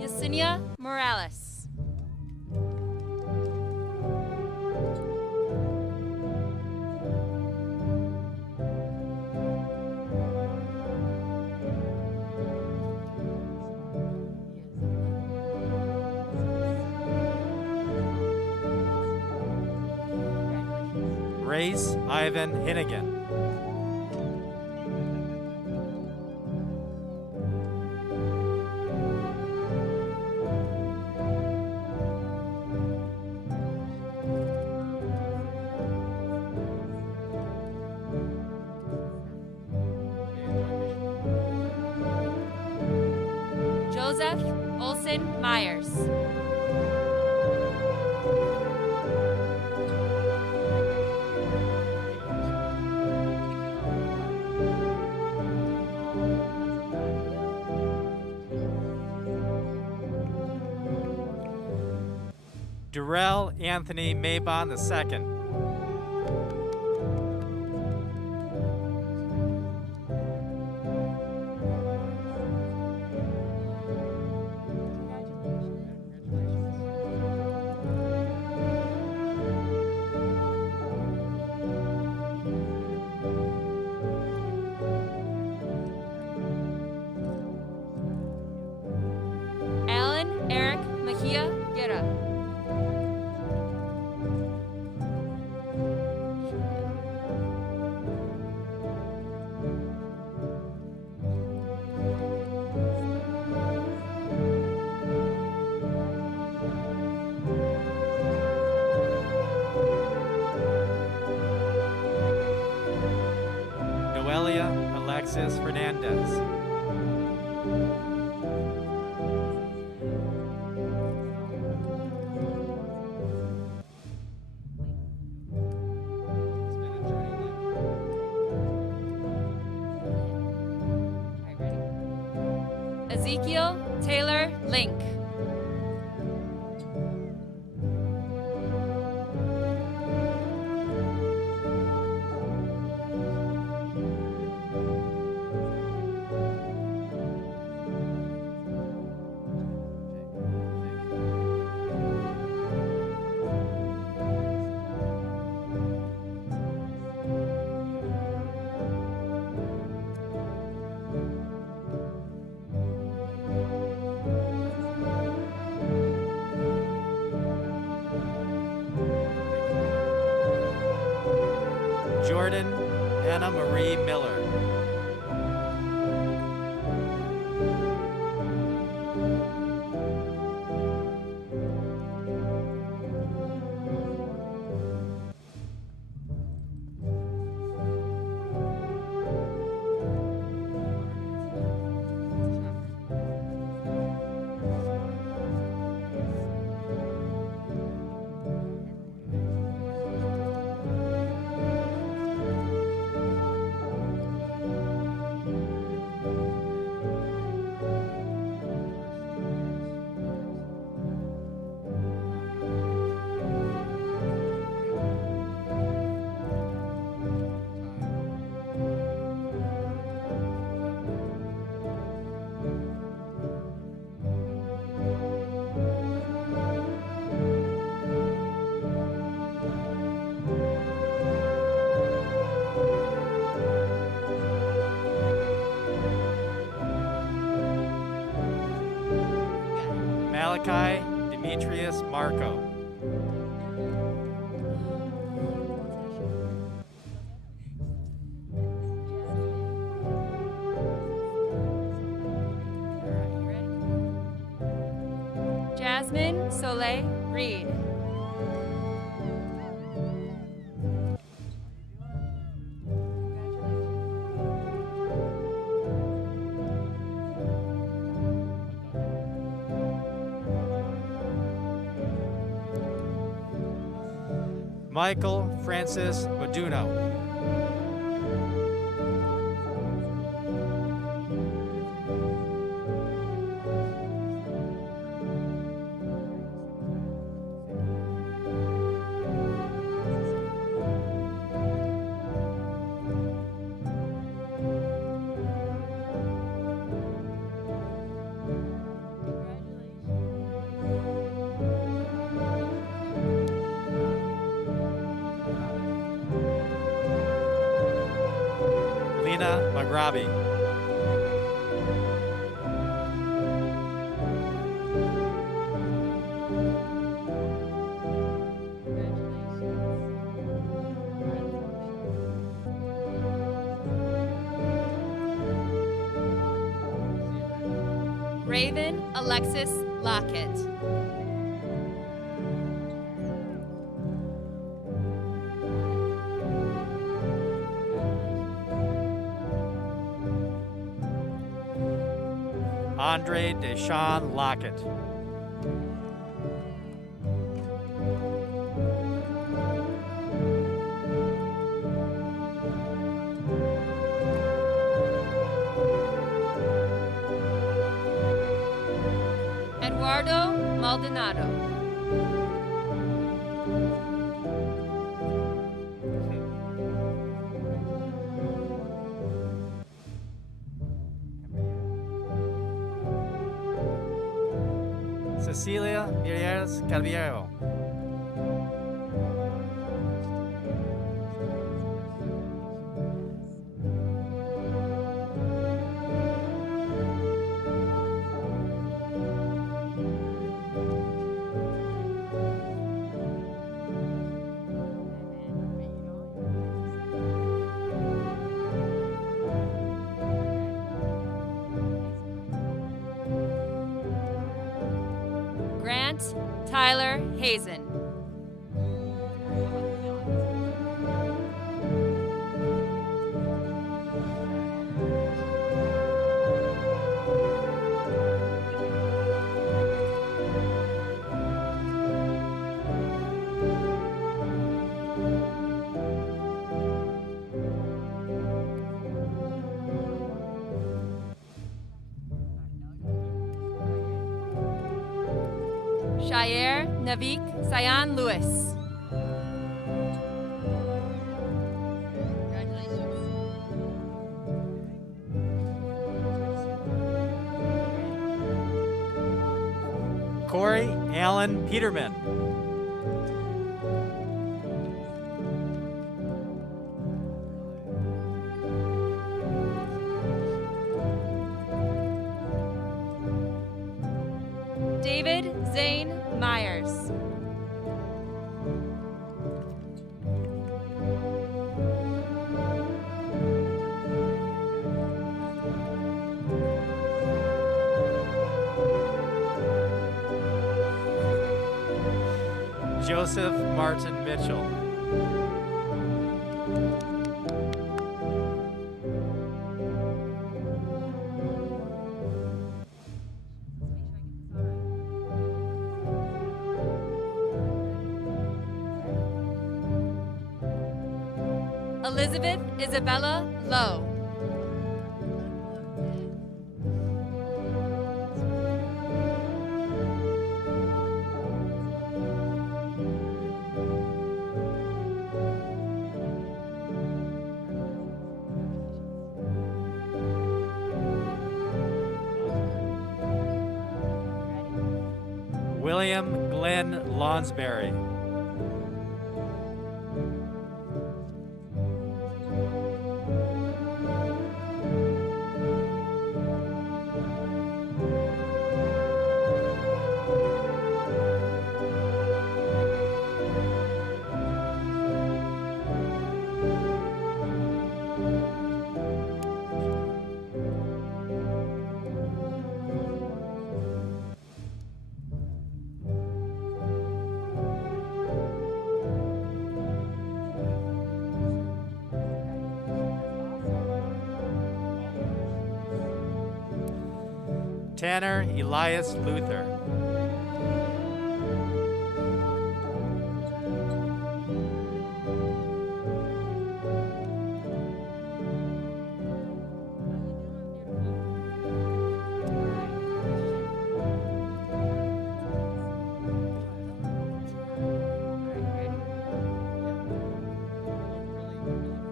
Yesenia Morales. Race Ivan Hinnigan. Joseph Olson Myers. Durrell Anthony Maybon II. Noelia Alexis Fernandez. Ezekiel Taylor Link. Jordan Anna Marie Miller. Malachi Demetrius Marco. Jasmine Soleil Reed. Michael Francis Moduno. Lena Magrabi. Raven Alexis Lockett. Andre Deshawn Lockett. Eduardo Maldonado. Cecilia Mieres Calviero. Grant Tyler Hazen. Claire Navik Sayan Lewis. Corey Allen Peterman. David Zane Myers. Joseph Martin Mitchell. Elizabeth Isabella Lowe. William Glenn Lonsberry. Tanner Elias Luther.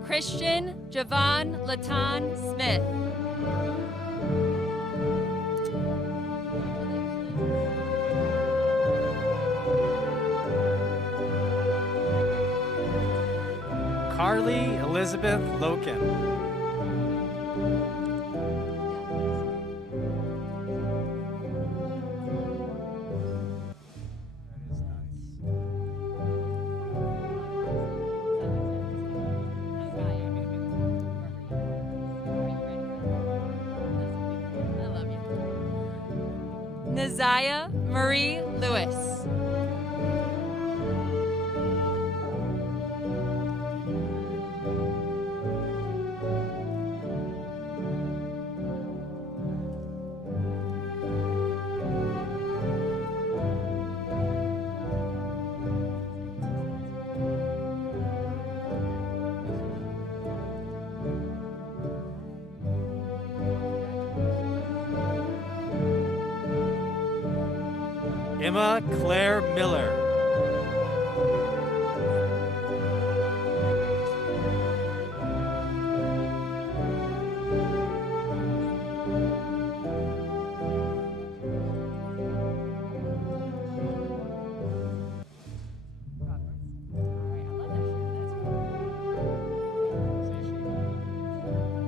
Christian Javon Latan Smith. Carly Elizabeth Loken. Naziah Marie Lewis. Emma Claire Miller.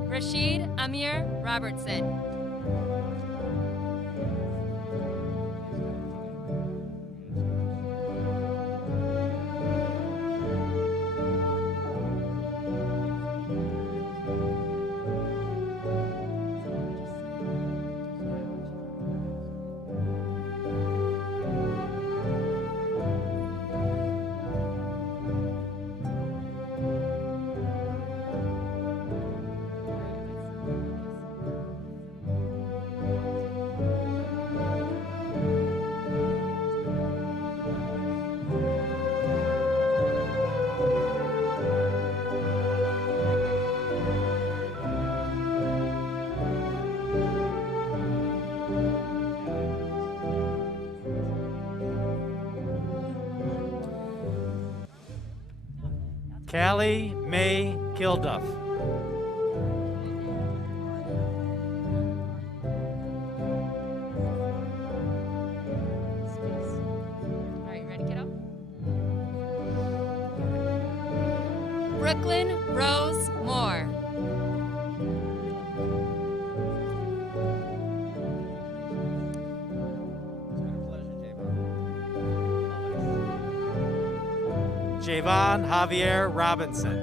Rashid Amir Robertson. Callie May Kilduff. All right, ready, kiddo? Brooklyn Rose Moore. Javon Javier Robinson.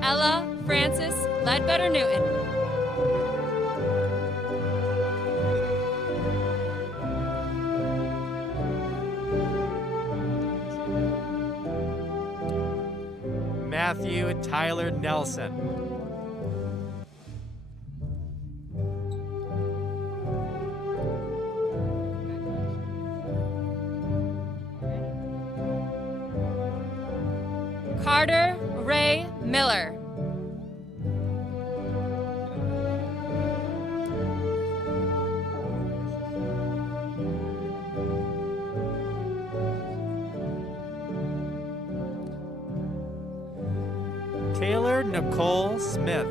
Ella Frances Ledbetter Newton. Matthew Tyler Nelson. Carter Ray Miller. Taylor Nicole Smith.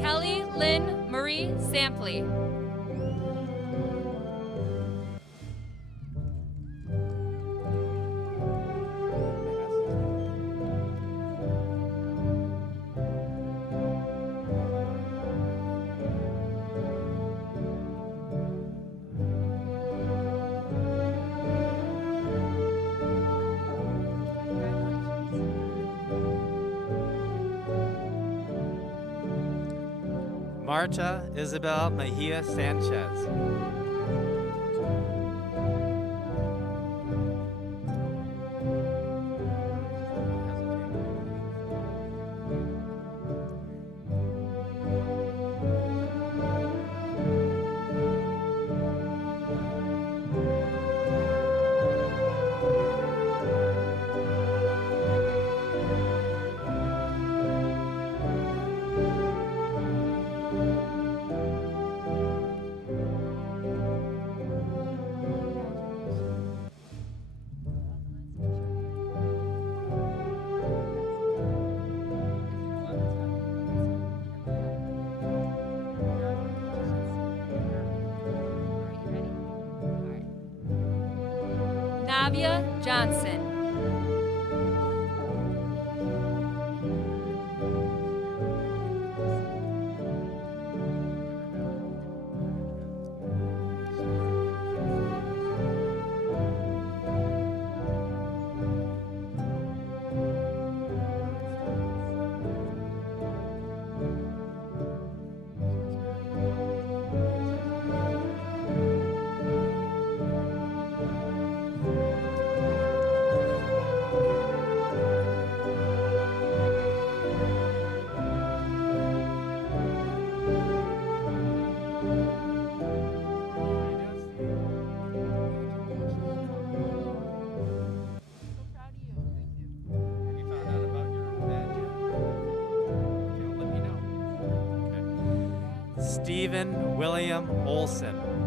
Kelly Lynn Marie Sampley. Marta Isabel Mejia Sanchez. Navia Johnson. Stephen William Olson.